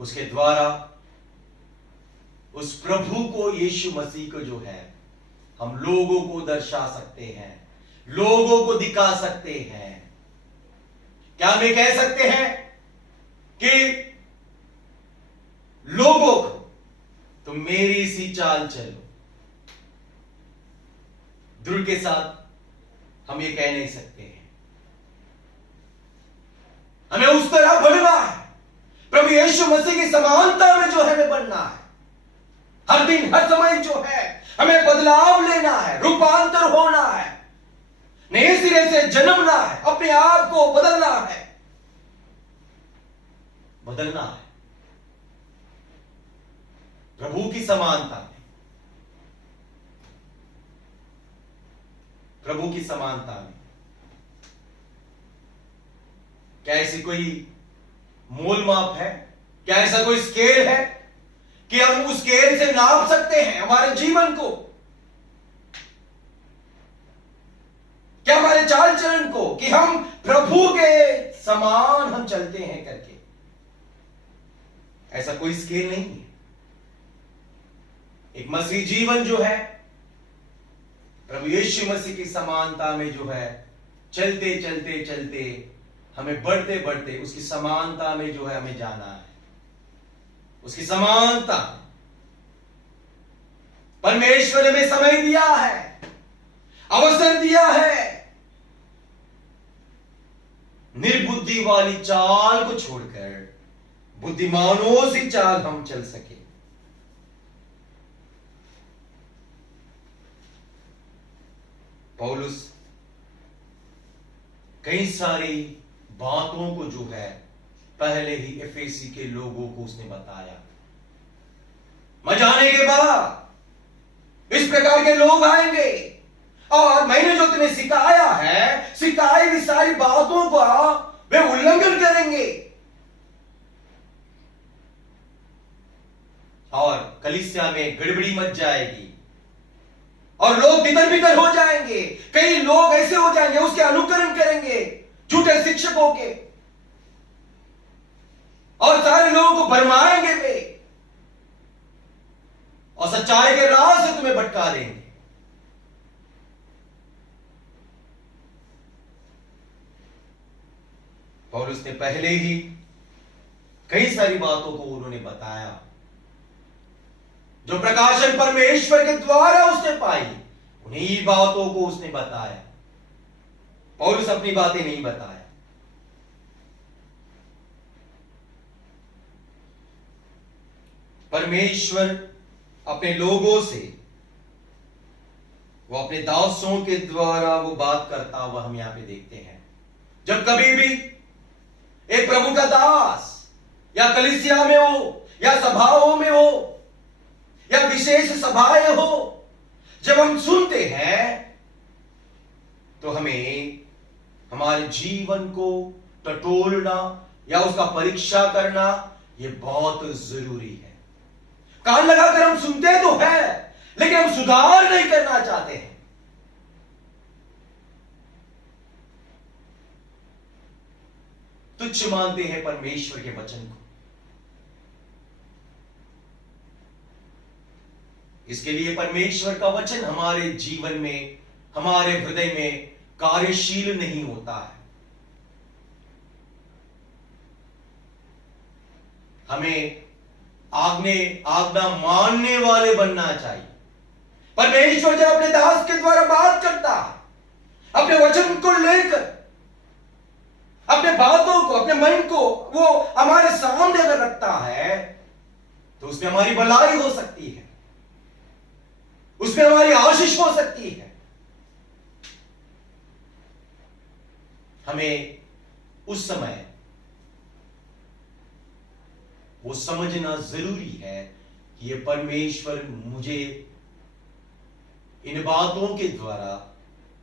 उसके द्वारा उस प्रभु को, यीशु मसीह को जो है हम लोगों को दर्शा सकते हैं, लोगों को दिखा सकते हैं। क्या हम ये कह सकते हैं कि लोगों को तुम मेरी सी चाल चलो? दृढ़ के साथ हम ये कह नहीं सकते हैं। हमें उस तरह बढ़ना है, प्रभु यीशु मसीह की समानता में जो है हमें बनना है। हर दिन हर समय जो है हमें बदलाव लेना है, रूपांतर होना है, नए सिरे से जन्मना है, अपने आप को बदलना है, बदलना है प्रभु की समानता में, प्रभु की समानता में। क्या ऐसी कोई मोल माप है? क्या ऐसा कोई स्केल है कि हम उस स्केल से नाप सकते हैं हमारे जीवन को? क्या हमारे चाल चलन को कि हम प्रभु के समान हम चलते हैं करके? ऐसा कोई स्केल नहीं है। एक मसीह जीवन जो है प्रभु यीशु मसीह की समानता में जो है चलते चलते चलते हमें बढ़ते बढ़ते उसकी समानता में जो है हमें जाना है। उसकी समानता, परमेश्वर ने हमें समय दिया है, अवसर दिया है, निर्बुद्धि वाली चाल को छोड़कर बुद्धिमानों सी चाल हम चल सके। पौलुस कई सारी बातों को जो है पहले ही एफेसी के लोगों को उसने बताया। मैं जाने के बाद इस प्रकार के लोग आएंगे और मैंने जो तुम्हें सिखाया है, सिखाई हुई सारी बातों का वे उल्लंघन करेंगे और कलीसिया में गड़बड़ी मच जाएगी और लोग तितर बितर हो जाएंगे। कई लोग ऐसे हो जाएंगे उसके अनुकरण करेंगे झूठे शिक्षकों के और सारे लोगों को भरमाएंगे वे और सच्चाई के राह से तुम्हें भटका देंगे। पौलुस ने पहले ही कई सारी बातों को उन्होंने बताया जो प्रकाशन परमेश्वर के द्वारा उसने पाई, उन्हीं बातों को उसने बताया। पौलुस अपनी बातें नहीं बताया। परमेश्वर अपने लोगों से वो अपने दासों के द्वारा वो बात करता हुआ हम यहां पे देखते हैं। जब कभी भी एक प्रभु का दास या कलीसिया में हो या सभाओं में हो या विशेष सभाएं हो, जब हम सुनते हैं तो हमें हमारे जीवन को टटोलना या उसका परीक्षा करना यह बहुत जरूरी है। कान लगाकर हम सुनते तो है लेकिन हम सुधार नहीं करना चाहते हैं। तुच्छ मानते हैं परमेश्वर के वचन को। इसके लिए परमेश्वर का वचन हमारे जीवन में, हमारे हृदय में कार्यशील नहीं होता है। हमें आज्ञा मानने वाले बनना चाहिए। परमेश्वर जब अपने दास के द्वारा बात करता है, अपने वचन को लेकर, अपने बातों को, अपने मन को वो हमारे सामने अगर रखता है तो उसमें हमारी भलाई हो सकती है, उसमें हमारी आशीष हो सकती है। हमें उस समय वो समझना जरूरी है कि ये परमेश्वर मुझे इन बातों के द्वारा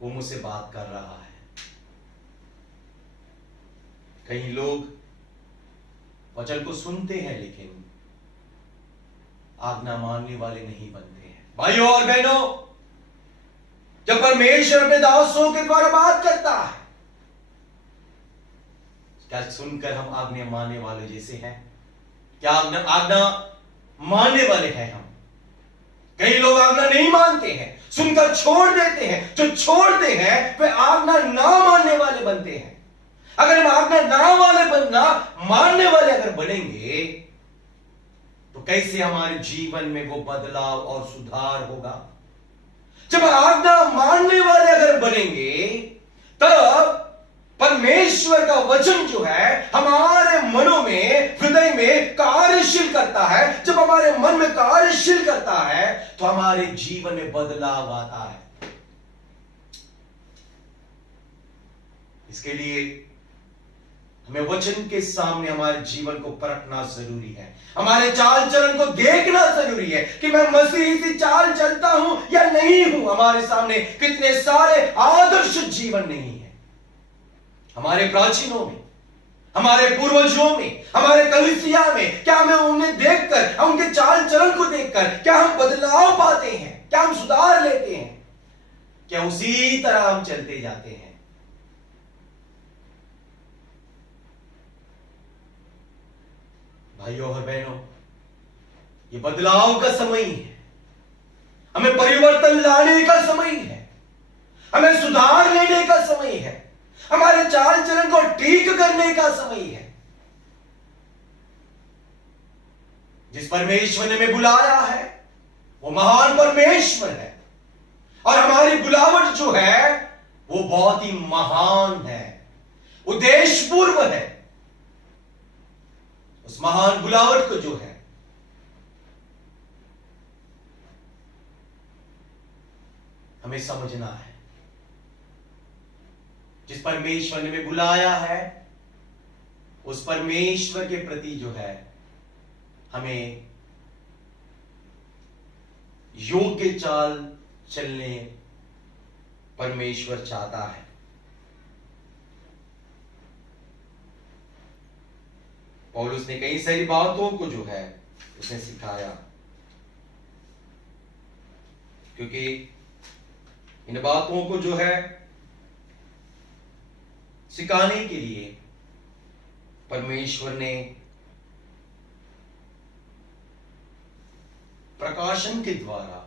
वो मुझसे बात कर रहा है। कई लोग वचन को सुनते हैं लेकिन आज्ञा मानने वाले नहीं बनते हैं। भाइयों और बहनों, जब परमेश्वर अपने दासों के द्वारा बात करता है, क्या सुनकर हम आज्ञा मानने वाले जैसे हैं? क्या आज्ञा मानने वाले हैं हम? कई लोग आज्ञा नहीं मानते हैं, सुनकर छोड़ देते हैं। जो छोड़ते हैं वे आज्ञा ना मानने वाले बनते हैं। अगर हम आज्ञा मानने वाले अगर बनेंगे तो कैसे हमारे जीवन में वो बदलाव और सुधार होगा? जब आज्ञा मानने वाले अगर बनेंगे तब परमेश्वर का वचन जो है हमारे मनों में, हृदय में कार्यशील करता है। जब हमारे मन में कार्यशील करता है तो हमारे जीवन में बदलाव आता है। इसके लिए हमें वचन के सामने हमारे जीवन को परखना जरूरी है। हमारे चाल चलन को देखना जरूरी है कि मैं मसीही सी चाल चलता हूं या नहीं हूं। हमारे सामने कितने सारे आदर्श जीवन नहीं है। हमारे प्राचीनों में, हमारे पूर्वजों में, हमारे कलीसिया में क्या हमें उन्हें देखकर, उनके चाल चलन को देखकर क्या हम बदलाव पाते हैं? क्या हम सुधार लेते हैं? क्या उसी तरह हम चलते जाते हैं? भाइयों और बहनों, ये बदलाव का समय है। हमें परिवर्तन लाने का समय है। हमें सुधार लेने का समय है। हमारे चाल चलन को ठीक करने का समय है। जिस परमेश्वर ने हमें बुलाया है वो महान परमेश्वर है और हमारी बुलावट जो है वो बहुत ही महान है, उद्देश्यपूर्ण है। उस महान बुलावट को जो है हमें समझना है। जिस परमेश्वर ने हमें बुलाया है, उस परमेश्वर के प्रति जो है हमें योग्य चाल चलने परमेश्वर चाहता है। पौलुस ने कई सारी बातों को जो है उसने सिखाया, क्योंकि इन बातों को जो है सिखाने के लिए परमेश्वर ने प्रकाशन के द्वारा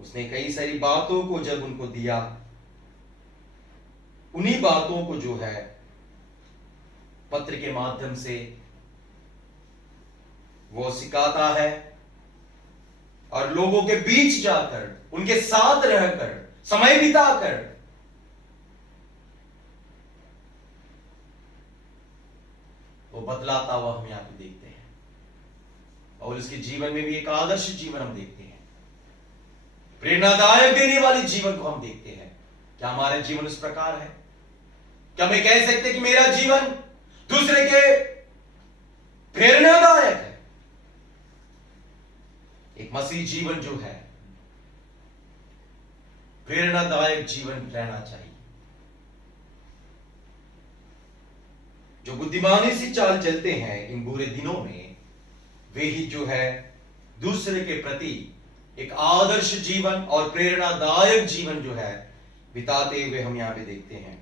उसने कई सारी बातों को जब उनको दिया, उन्हीं बातों को जो है पत्र के माध्यम से वो सिखाता है और लोगों के बीच जाकर, उनके साथ रहकर, समय बिताकर वो बदलाता हुआ हम यहां पे देखते हैं। और उसके जीवन में भी एक आदर्श जीवन हम देखते हैं, प्रेरणादायक देने वाले जीवन को हम देखते हैं। क्या हमारा जीवन उस प्रकार है? क्या मैं कह सकते कि मेरा जीवन दूसरे के प्रेरणादायक है? एक मसीह जीवन जो है प्रेरणादायक जीवन रहना चाहिए। जो बुद्धिमानी से चाल चलते हैं इन बुरे दिनों में, वे ही जो है दूसरे के प्रति एक आदर्श जीवन और प्रेरणादायक जीवन जो है बिताते हुए हम यहां पे देखते हैं।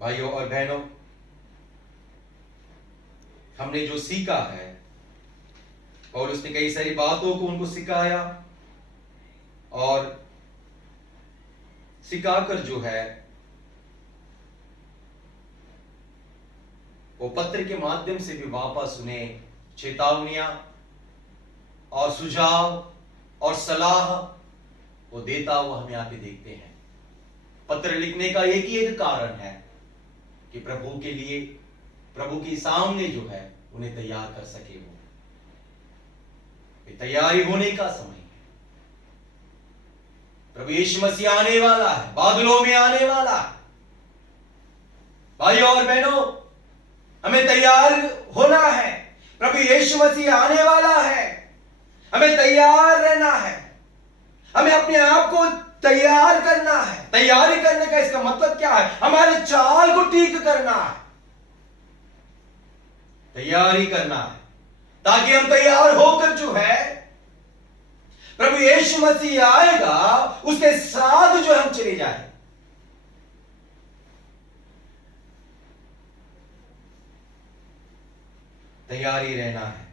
भाइयों और बहनों, हमने जो सीखा है और उसने कई सारी बातों को उनको सिखाया और सिखाकर जो है वो पत्र के माध्यम से भी वापस उन्हें चेतावनियां और सुझाव और सलाह वो देता हुआ हम यहां पे देखते हैं। पत्र लिखने का एक ही एक कारण है कि प्रभु के लिए, प्रभु के सामने जो है उन्हें तैयार कर सके। वो तैयारी होने का समय है। प्रभु यीशु मसीह आने वाला है, बादलों में आने वाला है। भाइयों और बहनों, हमें तैयार होना है। प्रभु यीशु मसीह आने वाला है, हमें तैयार रहना है। हमें अपने आप को तैयार करना है। तैयारी करने का इसका मतलब क्या है? हमारे चाल को ठीक करना है, तैयारी करना है, ताकि हम तैयार होकर जो है प्रभु यीशु मसीह आएगा उसके साथ जो हम चले जाए। तैयारी रहना है।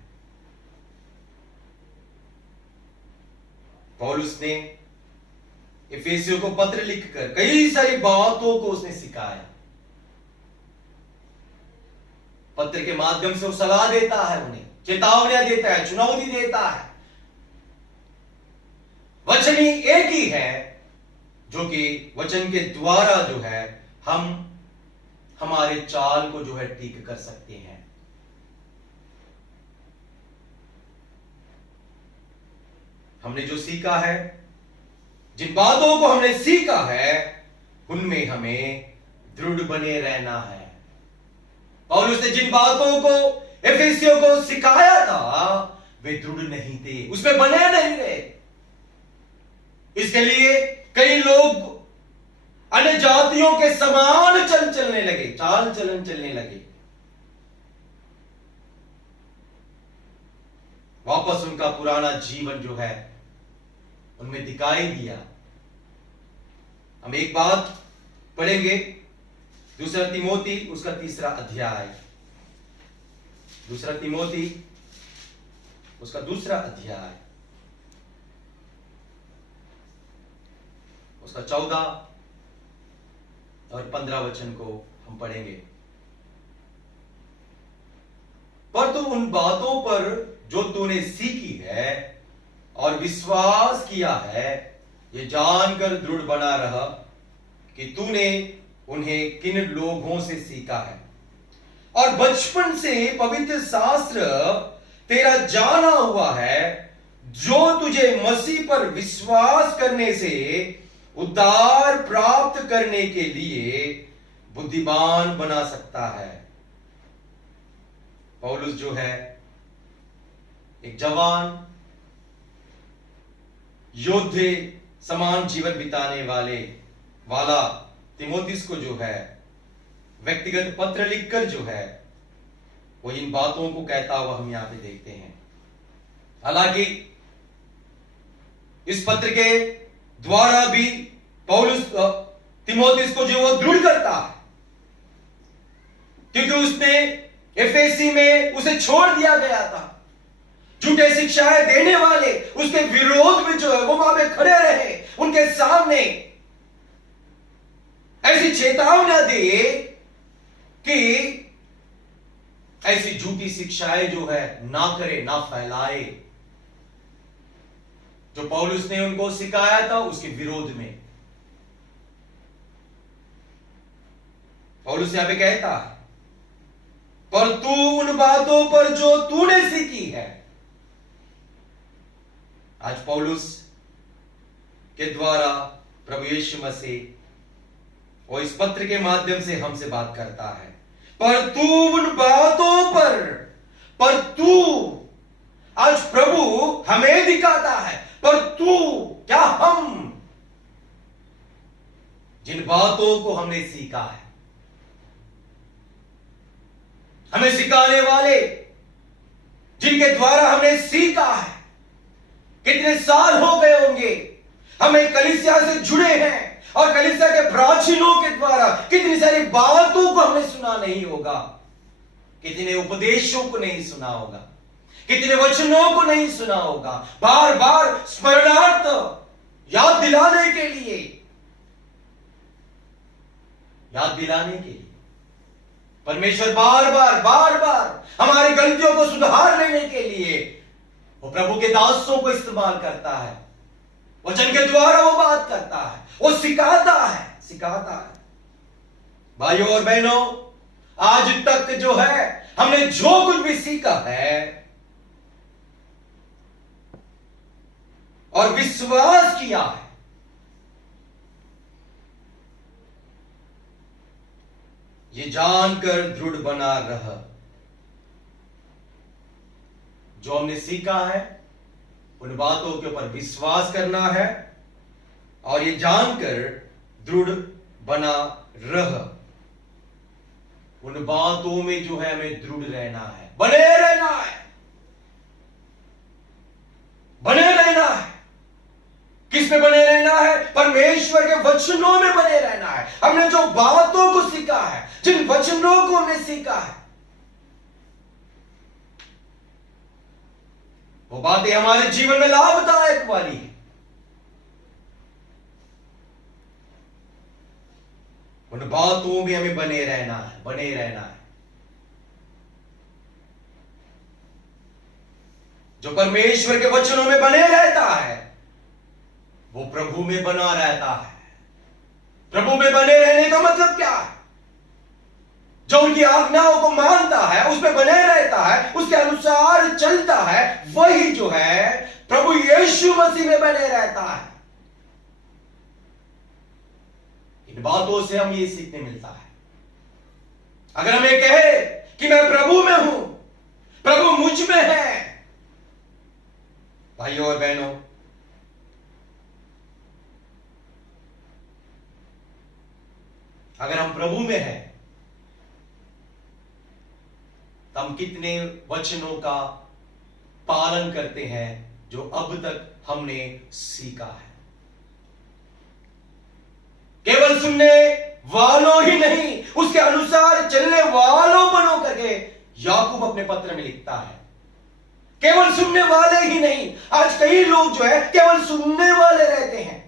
पौलुस ने इफिसियों को पत्र लिखकर कई सारी बातों को उसने सिखाया। पत्र के माध्यम से वो सलाह देता है, उन्हें चेतावनियां देता है, चुनौती देता है। वचन ही एक ही है जो कि वचन के द्वारा जो है हम हमारे चाल को जो है ठीक कर सकते हैं। हमने जो सीखा है, जिन बातों को हमने सीखा है, उनमें हमें दृढ़ बने रहना है। और उसने जिन बातों को एफेसियों को सिखाया था, वे दृढ़ नहीं थे, उसमें बने नहीं रहे। इसके लिए कई लोग अन्य जातियों के समान चलने लगे, चाल चलन चलने लगे। वापस उनका पुराना जीवन जो है उनमें दिखाई दिया। हम एक बात पढ़ेंगे, दूसरा तिमोथी उसका 3 अध्याय, दूसरा तिमोथी उसका 2 अध्याय, उसका 14 और 15 वचन को हम पढ़ेंगे। पर तू उन बातों पर जो तूने सीखी है और विश्वास किया है, ये जानकर दृढ़ बना रहा कि तूने उन्हें किन लोगों से सीखा है और बचपन से पवित्र शास्त्र तेरा जाना हुआ है, जो तुझे मसीह पर विश्वास करने से उद्धार प्राप्त करने के लिए बुद्धिमान बना सकता है। पौलुस जो है एक जवान योद्धे समान जीवन बिताने वाला तीमुथियुस को जो है व्यक्तिगत पत्र लिखकर जो है वो इन बातों को कहता हुआ हम यहां पे देखते हैं। हालांकि इस पत्र के द्वारा भी पौलुस तीमुथियुस को जो वो दृढ़ करता है, क्योंकि उसने एफेसी में उसे छोड़ दिया गया था। झूठे शिक्षाएं देने वाले उसके विरोध में जो है वो वहां पे खड़े रहे, उनके सामने ऐसी चेतावनी दे कि ऐसी झूठी शिक्षाएं जो है ना करे, ना फैलाए। जो पौलुस ने उनको सिखाया था उसके विरोध में पौलुस यहां पे कहता है, पर तू उन बातों पर जो तूने सीखी है। आज पौलुस के द्वारा प्रभु यीशु मसीह वो इस पत्र के माध्यम से हमसे बात करता है, पर तू उन बातों पर तू, आज प्रभु हमें दिखाता है, पर तू क्या हम जिन बातों को हमने सीखा है, हमें सिखाने वाले जिनके द्वारा हमने सीखा है, कितने साल हो गए होंगे हमें कलीसिया से जुड़े हैं और कलीसिया के प्राचीनों के द्वारा कितनी सारी बातों को हमने सुना नहीं होगा, कितने उपदेशों को नहीं सुना होगा, कितने वचनों को नहीं सुना होगा। बार बार स्मरणार्थ याद दिलाने के लिए परमेश्वर बार बार हमारी गलतियों को सुधार लेने के लिए वो प्रभु के दासों को इस्तेमाल करता है। वचन के द्वारा वो बात करता है, वो सिखाता है। भाइयों और बहनों, आज तक जो है हमने जो कुछ भी सीखा है और विश्वास किया है, ये जानकर दृढ़ बना रह। जो हमने सीखा है उन बातों के ऊपर विश्वास करना है और ये जानकर दृढ़ बना रह। उन बातों में जो है हमें दृढ़ रहना है, बने रहना है। किस में बने रहना है? परमेश्वर के वचनों में बने रहना है। हमने जो बातों को सीखा है, जिन वचनों को हमने सीखा है, वो बातें हमारे जीवन में लाभदायक वाली है। उन बातों में हमें बने रहना है। जो परमेश्वर के वचनों में बने रहता है वो प्रभु में बना रहता है। प्रभु में बने रहने का मतलब क्या है? जो उनकी आज्ञाओं को मानता है, उसमें बने रहता है, उसके अनुसार चलता है, वही जो है प्रभु यीशु मसीह में बने रहता है। इन बातों से हम ये सीखने मिलता है। अगर हम ये कहे कि मैं प्रभु में हूं, प्रभु मुझ में है, भाइयों और बहनों, अगर हम प्रभु में हैं तो हम कितने वचनों का पालन करते हैं जो अब तक हमने सीखा है। केवल सुनने वालों ही नहीं, उसके अनुसार चलने वालों बनो करके याकूब अपने पत्र में लिखता है। केवल सुनने वाले ही नहीं, आज कई लोग जो है केवल सुनने वाले रहते हैं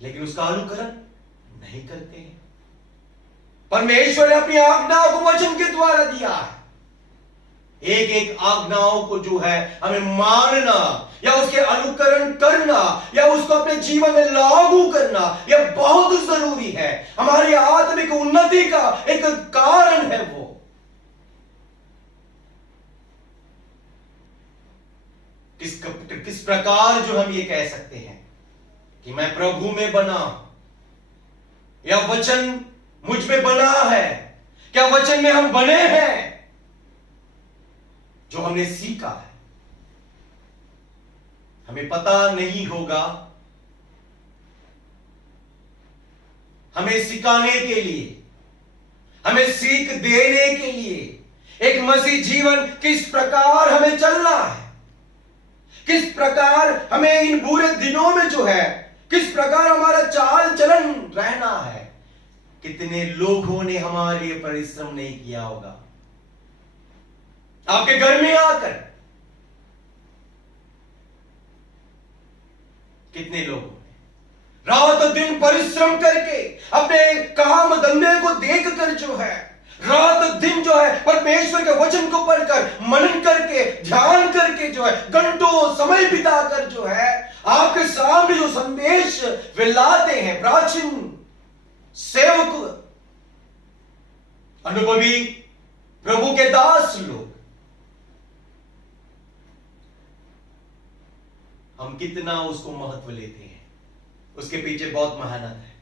लेकिन उसका अनुकरण नहीं करते हैं। परमेश्वर ने अपनी आज्ञाओं को वचन के द्वारा दिया है, एक एक आज्ञाओं को जो है हमें मानना या उसके अनुकरण करना या उसको अपने जीवन में लागू करना, यह बहुत जरूरी है। हमारी आत्मिक उन्नति का एक कारण है वो। किस प्रकार जो हम ये कह सकते हैं कि मैं प्रभु में बना, या वचन मुझ में बना है। क्या वचन में हम बने हैं? जो हमने सीखा है, हमें पता नहीं होगा। हमें सिखाने के लिए, हमें सीख देने के लिए एक मसीह जीवन किस प्रकार हमें चलना है, किस प्रकार हमें इन बुरे दिनों में जो है किस प्रकार हमारा चाल चलन रहना है। कितने लोगों ने हमारे लिए परिश्रम नहीं किया होगा। आपके घर में आकर कितने लोगों ने रात दिन परिश्रम करके अपने काम धंधे को देखकर जो है रात दिन जो है परमेश्वर के वचन को पढ़कर, मनन करके, ध्यान करके जो है घंटों समय बिताकर जो है आपके सामने जो संदेश वे लाते हैं, प्राचीन सेवक, अनुभवी प्रभु के दास लोग, हम कितना उसको महत्व लेते हैं। उसके पीछे बहुत मेहनत है।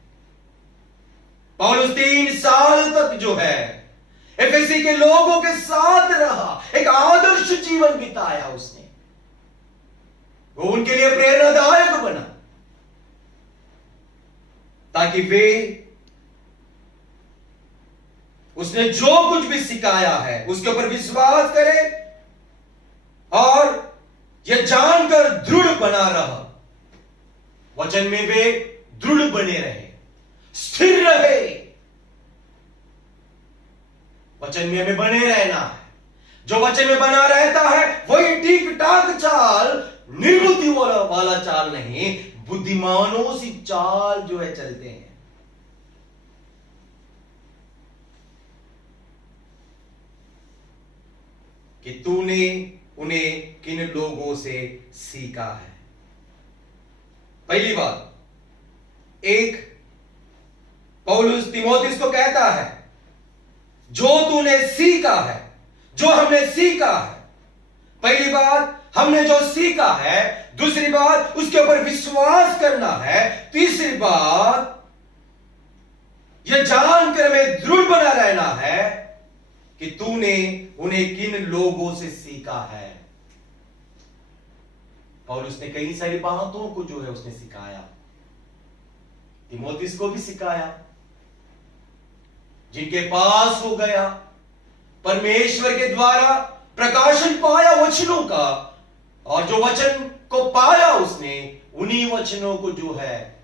पौलुस 3 साल तक जो है एफएसी के लोगों के साथ रहा, एक आदर्श जीवन बिताया उसने। वो उनके लिए प्रेरणादायक बना ताकि वे उसने जो कुछ भी सिखाया है उसके ऊपर विश्वास करें और यह जानकर दृढ़ बना रहा। वचन में वे दृढ़ बने रहे, स्थिर रहे। वचन में हमें बने रहना है। जो वचन में बना रहता है वही ठीक ठाक चाल, निर्बुद्धि वाला चाल नहीं, बुद्धिमानों सी चाल जो है चलते हैं। कि तूने उन्हें किन लोगों से सीखा है। पहली बात, एक पौलुस तीमुथियुस को कहता है जो तूने सीखा है, जो हमने सीखा है। पहली बात हमने जो सीखा है, दूसरी बात उसके ऊपर विश्वास करना है, तीसरी बात यह जानकर हमें दृढ़ बना रहना है कि तूने उन्हें किन लोगों से सीखा है। पौलुस ने कई सारी बातों को जो है उसने सिखाया, तीमुथियुस को भी सिखाया। जिनके पास हो गया, परमेश्वर के द्वारा प्रकाशन पाया वचनों का, और जो वचन को पाया उसने, उन्हीं वचनों को जो है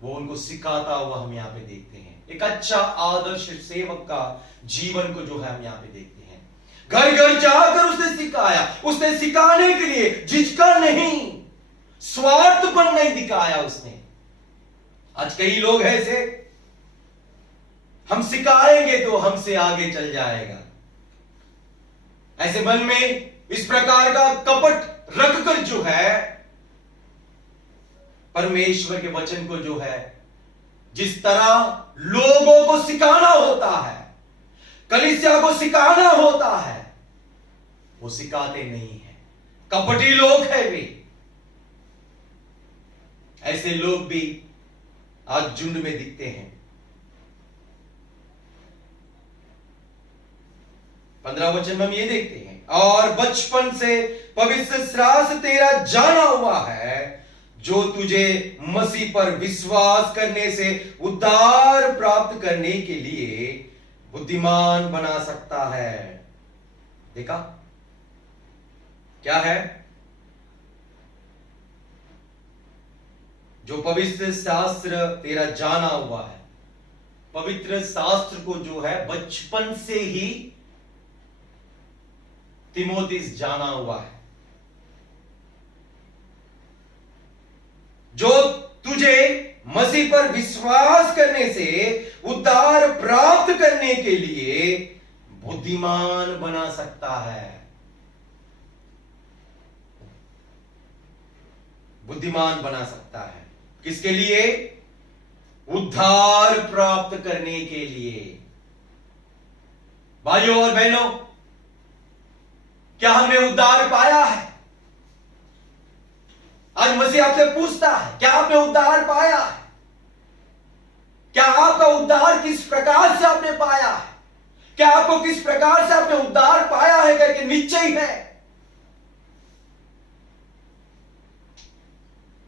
वो उनको सिखाता हुआ हम यहां पे देखते हैं। एक अच्छा आदर्श सेवक का जीवन को जो है हम यहां पे देखते हैं। घर घर जाकर उसने सिखाया, उसने सिखाने के लिए झिझका नहीं, स्वार्थपन नहीं दिखाया उसने। आज कई लोग हैं ऐसे, हम सिखाएंगे तो हमसे आगे चल जाएगा, ऐसे मन में इस प्रकार का कपट रखकर जो है परमेश्वर के वचन को जो है जिस तरह लोगों को सिखाना होता है, कलीसिया को सिखाना होता है, वो सिखाते नहीं है। कपटी लोग हैं वे। ऐसे लोग भी आज झुंड में दिखते हैं। 15 वचन में हम ये देखते हैं, और बचपन से पवित्र शास्त्र तेरा जाना हुआ है, जो तुझे मसीह पर विश्वास करने से उद्धार प्राप्त करने के लिए बुद्धिमान बना सकता है। देखा क्या है? जो पवित्र शास्त्र तेरा जाना हुआ है। पवित्र शास्त्र को जो है बचपन से ही तीमुथियुस जाना हुआ है। जो तुझे मसीह पर विश्वास करने से उद्धार प्राप्त करने के लिए बुद्धिमान बना सकता है। बुद्धिमान बना सकता है किसके लिए? उद्धार प्राप्त करने के लिए। भाइयों और बहनों, क्या हमने उद्धार पाया है? आज मसीह आपसे पूछता है, क्या आपने उद्धार पाया है? क्या आपका उद्धार किस प्रकार से आपने पाया है? क्या आपको किस प्रकार से आपने उद्धार पाया है करके निश्चय है?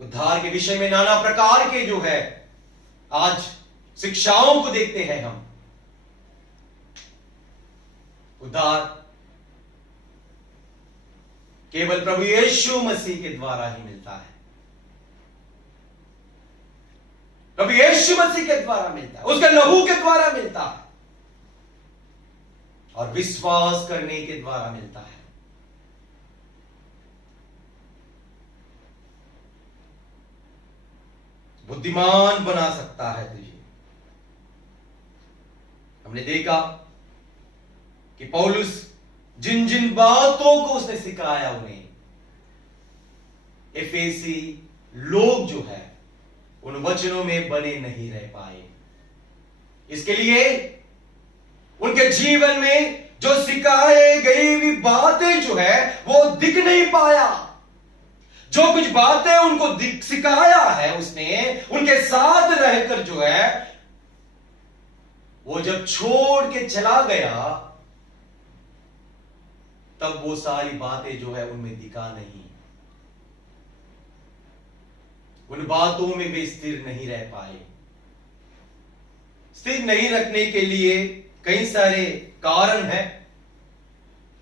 उद्धार के विषय में नाना प्रकार के जो है आज शिक्षाओं को देखते हैं हम। उद्धार केवल प्रभु यीशु मसीह के द्वारा ही मिलता है। प्रभु यीशु मसीह के द्वारा मिलता है, उसके लहू के द्वारा मिलता है और विश्वास करने के द्वारा मिलता है। बुद्धिमान बना सकता है तुझे। हमने देखा कि पौलुस जिन जिन बातों को उसने सिखाया उन्हें, एफेसी लोग जो है उन वचनों में बने नहीं रह पाए। इसके लिए उनके जीवन में जो सिखाए गई हुई बातें जो है वो दिख नहीं पाया। जो कुछ बातें उनको सिखाया है उसने, उनके साथ रहकर जो है वो जब छोड़ के चला गया तब वो सारी बातें जो है उनमें दिखा नहीं। उन बातों में वे स्थिर नहीं रह पाए। स्थिर नहीं रखने के लिए कई सारे कारण हैं।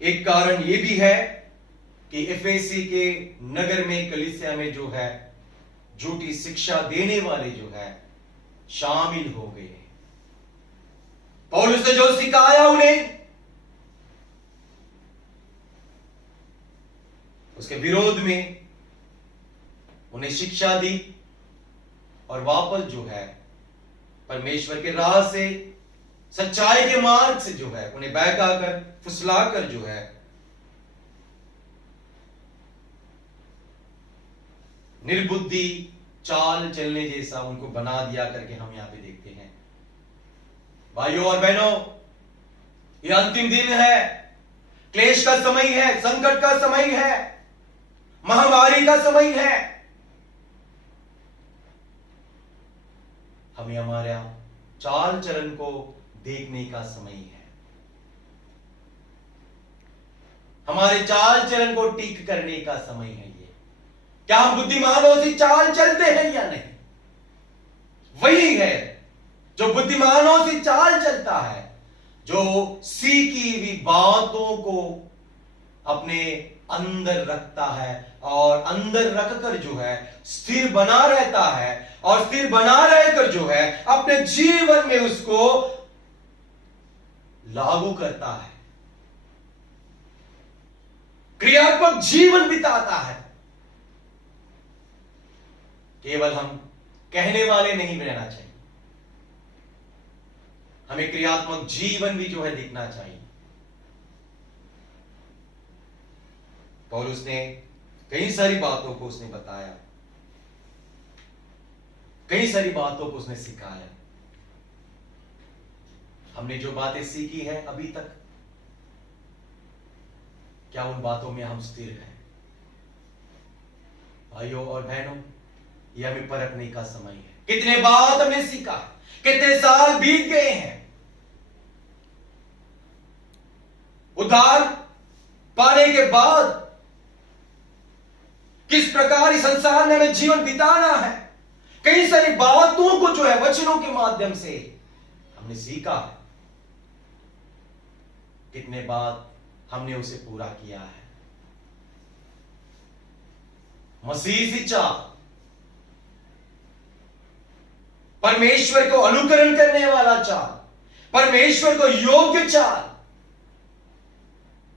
एक कारण यह भी है कि एफेसी के नगर में, कलीसिया में जो है झूठी शिक्षा देने वाले जो है शामिल हो गए। पौलुस ने जो सिखाया उन्हें, उसके विरोध में उन्हें शिक्षा दी और वापस जो है परमेश्वर के राह से, सच्चाई के मार्ग से जो है उन्हें बहकाकर, फुसलाकर जो है निर्बुद्धि चाल चलने जैसा उनको बना दिया करके हम यहां पे देखते हैं। भाइयों और बहनों, यह अंतिम दिन है, क्लेश का समय है, संकट का समय है, महामारी का समय है। हमें हमारे चाल चलन को देखने का समय है। हमारे चाल चलन को ठीक करने का समय है। ये क्या हम बुद्धिमानों से चाल चलते हैं या नहीं? वही है जो बुद्धिमानों से चाल चलता है, जो सीखी हुई बातों को अपने अंदर रखता है और अंदर रखकर जो है स्थिर बना रहता है और स्थिर बना रहकर जो है अपने जीवन में उसको लागू करता है, क्रियात्मक जीवन बिताता है। केवल हम कहने वाले नहीं रहना चाहिए, हमें क्रियात्मक जीवन भी जो है दिखना चाहिए। पौलुस ने कई सारी बातों को उसने बताया, कई सारी बातों को उसने सिखाया। हमने जो बातें सीखी है अभी तक, क्या उन बातों में हम स्थिर हैं? भाइयों और बहनों, यह हमें परखने का समय है। कितने बात हमने सीखा, कितने साल बीत गए हैं, उद्धार पाने के बाद किस प्रकार इस संसार में हमें जीवन बिताना है, कई सारी बातों को जो है वचनों के माध्यम से हमने सीखा है। कितने बात हमने उसे पूरा किया है। मसीही चाल, परमेश्वर को अनुकरण करने वाला चाल, परमेश्वर को योग्य चाल,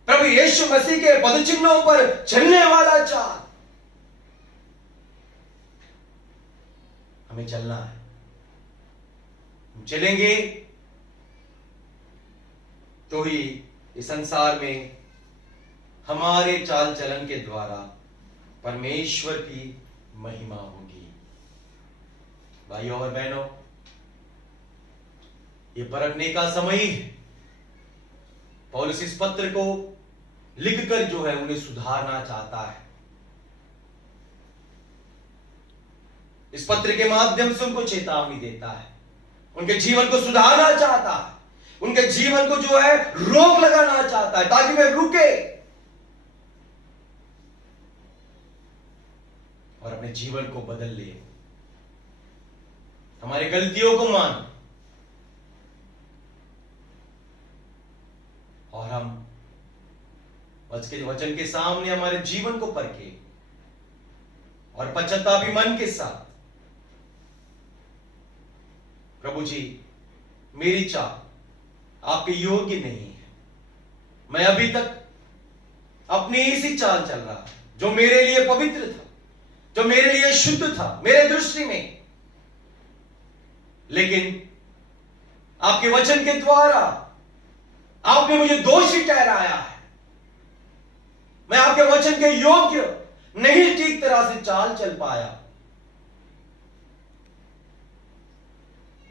प्रभु यीशु मसीह के पदचिन्हों पर चलने वाला चाल हमें चलना है। हम चलेंगे तो ही इस संसार में हमारे चाल चलन के द्वारा परमेश्वर की महिमा होगी। भाइयों और बहनों, ये परखने का समय है। पौलुस इस पत्र को लिखकर जो है उन्हें सुधारना चाहता है। इस पत्र के माध्यम से उनको चेतावनी देता है, उनके जीवन को सुधारना चाहता है, उनके जीवन को जो है रोक लगाना चाहता है ताकि वे रुके और अपने जीवन को बदल ले, हमारी गलतियों को मान और हम वचन के सामने हमारे जीवन को परखे और पश्चातापी मन के साथ, प्रभु जी मेरी चाल आपके योग्य नहीं है, मैं अभी तक अपनी इसी चाल चल रहा जो मेरे लिए पवित्र था, जो मेरे लिए शुद्ध था मेरे दृष्टि में, लेकिन आपके वचन के द्वारा आपने मुझे दोषी ठहराया है। मैं आपके वचन के योग्य नहीं ठीक तरह से चाल चल पाया,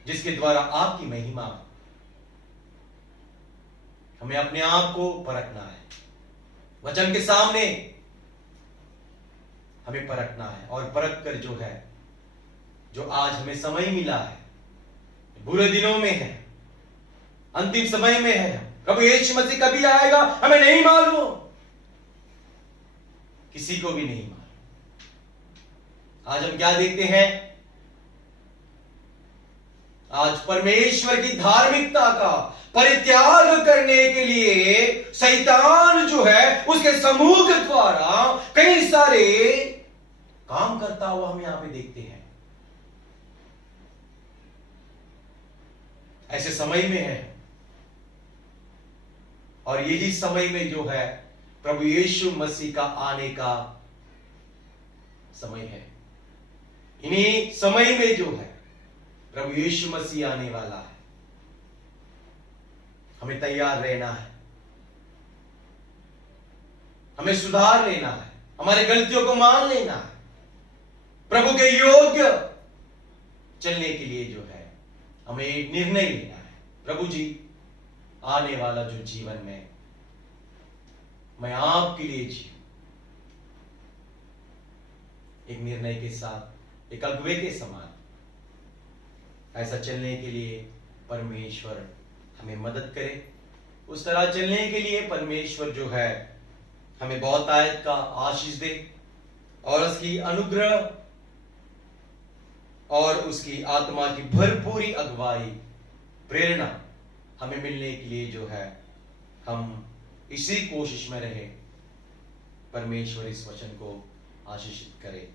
जिसके द्वारा आपकी महिमा, हमें अपने आप को परखना है, वचन के सामने हमें परखना है और परख कर जो है, जो आज हमें समय मिला है, बुरे दिनों में है, अंतिम समय में है, प्रभु यीशु मसीह कभी आएगा हमें नहीं मालूम, किसी को भी नहीं मालूम। आज हम क्या देखते हैं? आज परमेश्वर की धार्मिकता का परित्याग करने के लिए शैतान जो है उसके समूह के द्वारा कई सारे काम करता हुआ हम यहां पे देखते हैं। ऐसे समय में है और यही समय में जो है प्रभु यीशु मसीह का आने का समय है। इन्हीं समय में जो है प्रभु यीशु मसीह आने वाला है। हमें तैयार रहना है, हमें सुधार लेना है, हमारी गलतियों को मान लेना है, प्रभु के योग्य चलने के लिए जो है हमें एक निर्णय लेना है। प्रभु जी आने वाला जो जीवन में मैं आपके लिए जीऊं, एक निर्णय के साथ, एक अगुवे के समान, ऐसा चलने के लिए परमेश्वर हमें मदद करे। उस तरह चलने के लिए परमेश्वर जो है हमें बहुतायत का आशीष दे और उसकी अनुग्रह और उसकी आत्मा की भरपूरी अगुवाई, प्रेरणा हमें मिलने के लिए जो है हम इसी कोशिश में रहे। परमेश्वर इस वचन को आशीषित करे।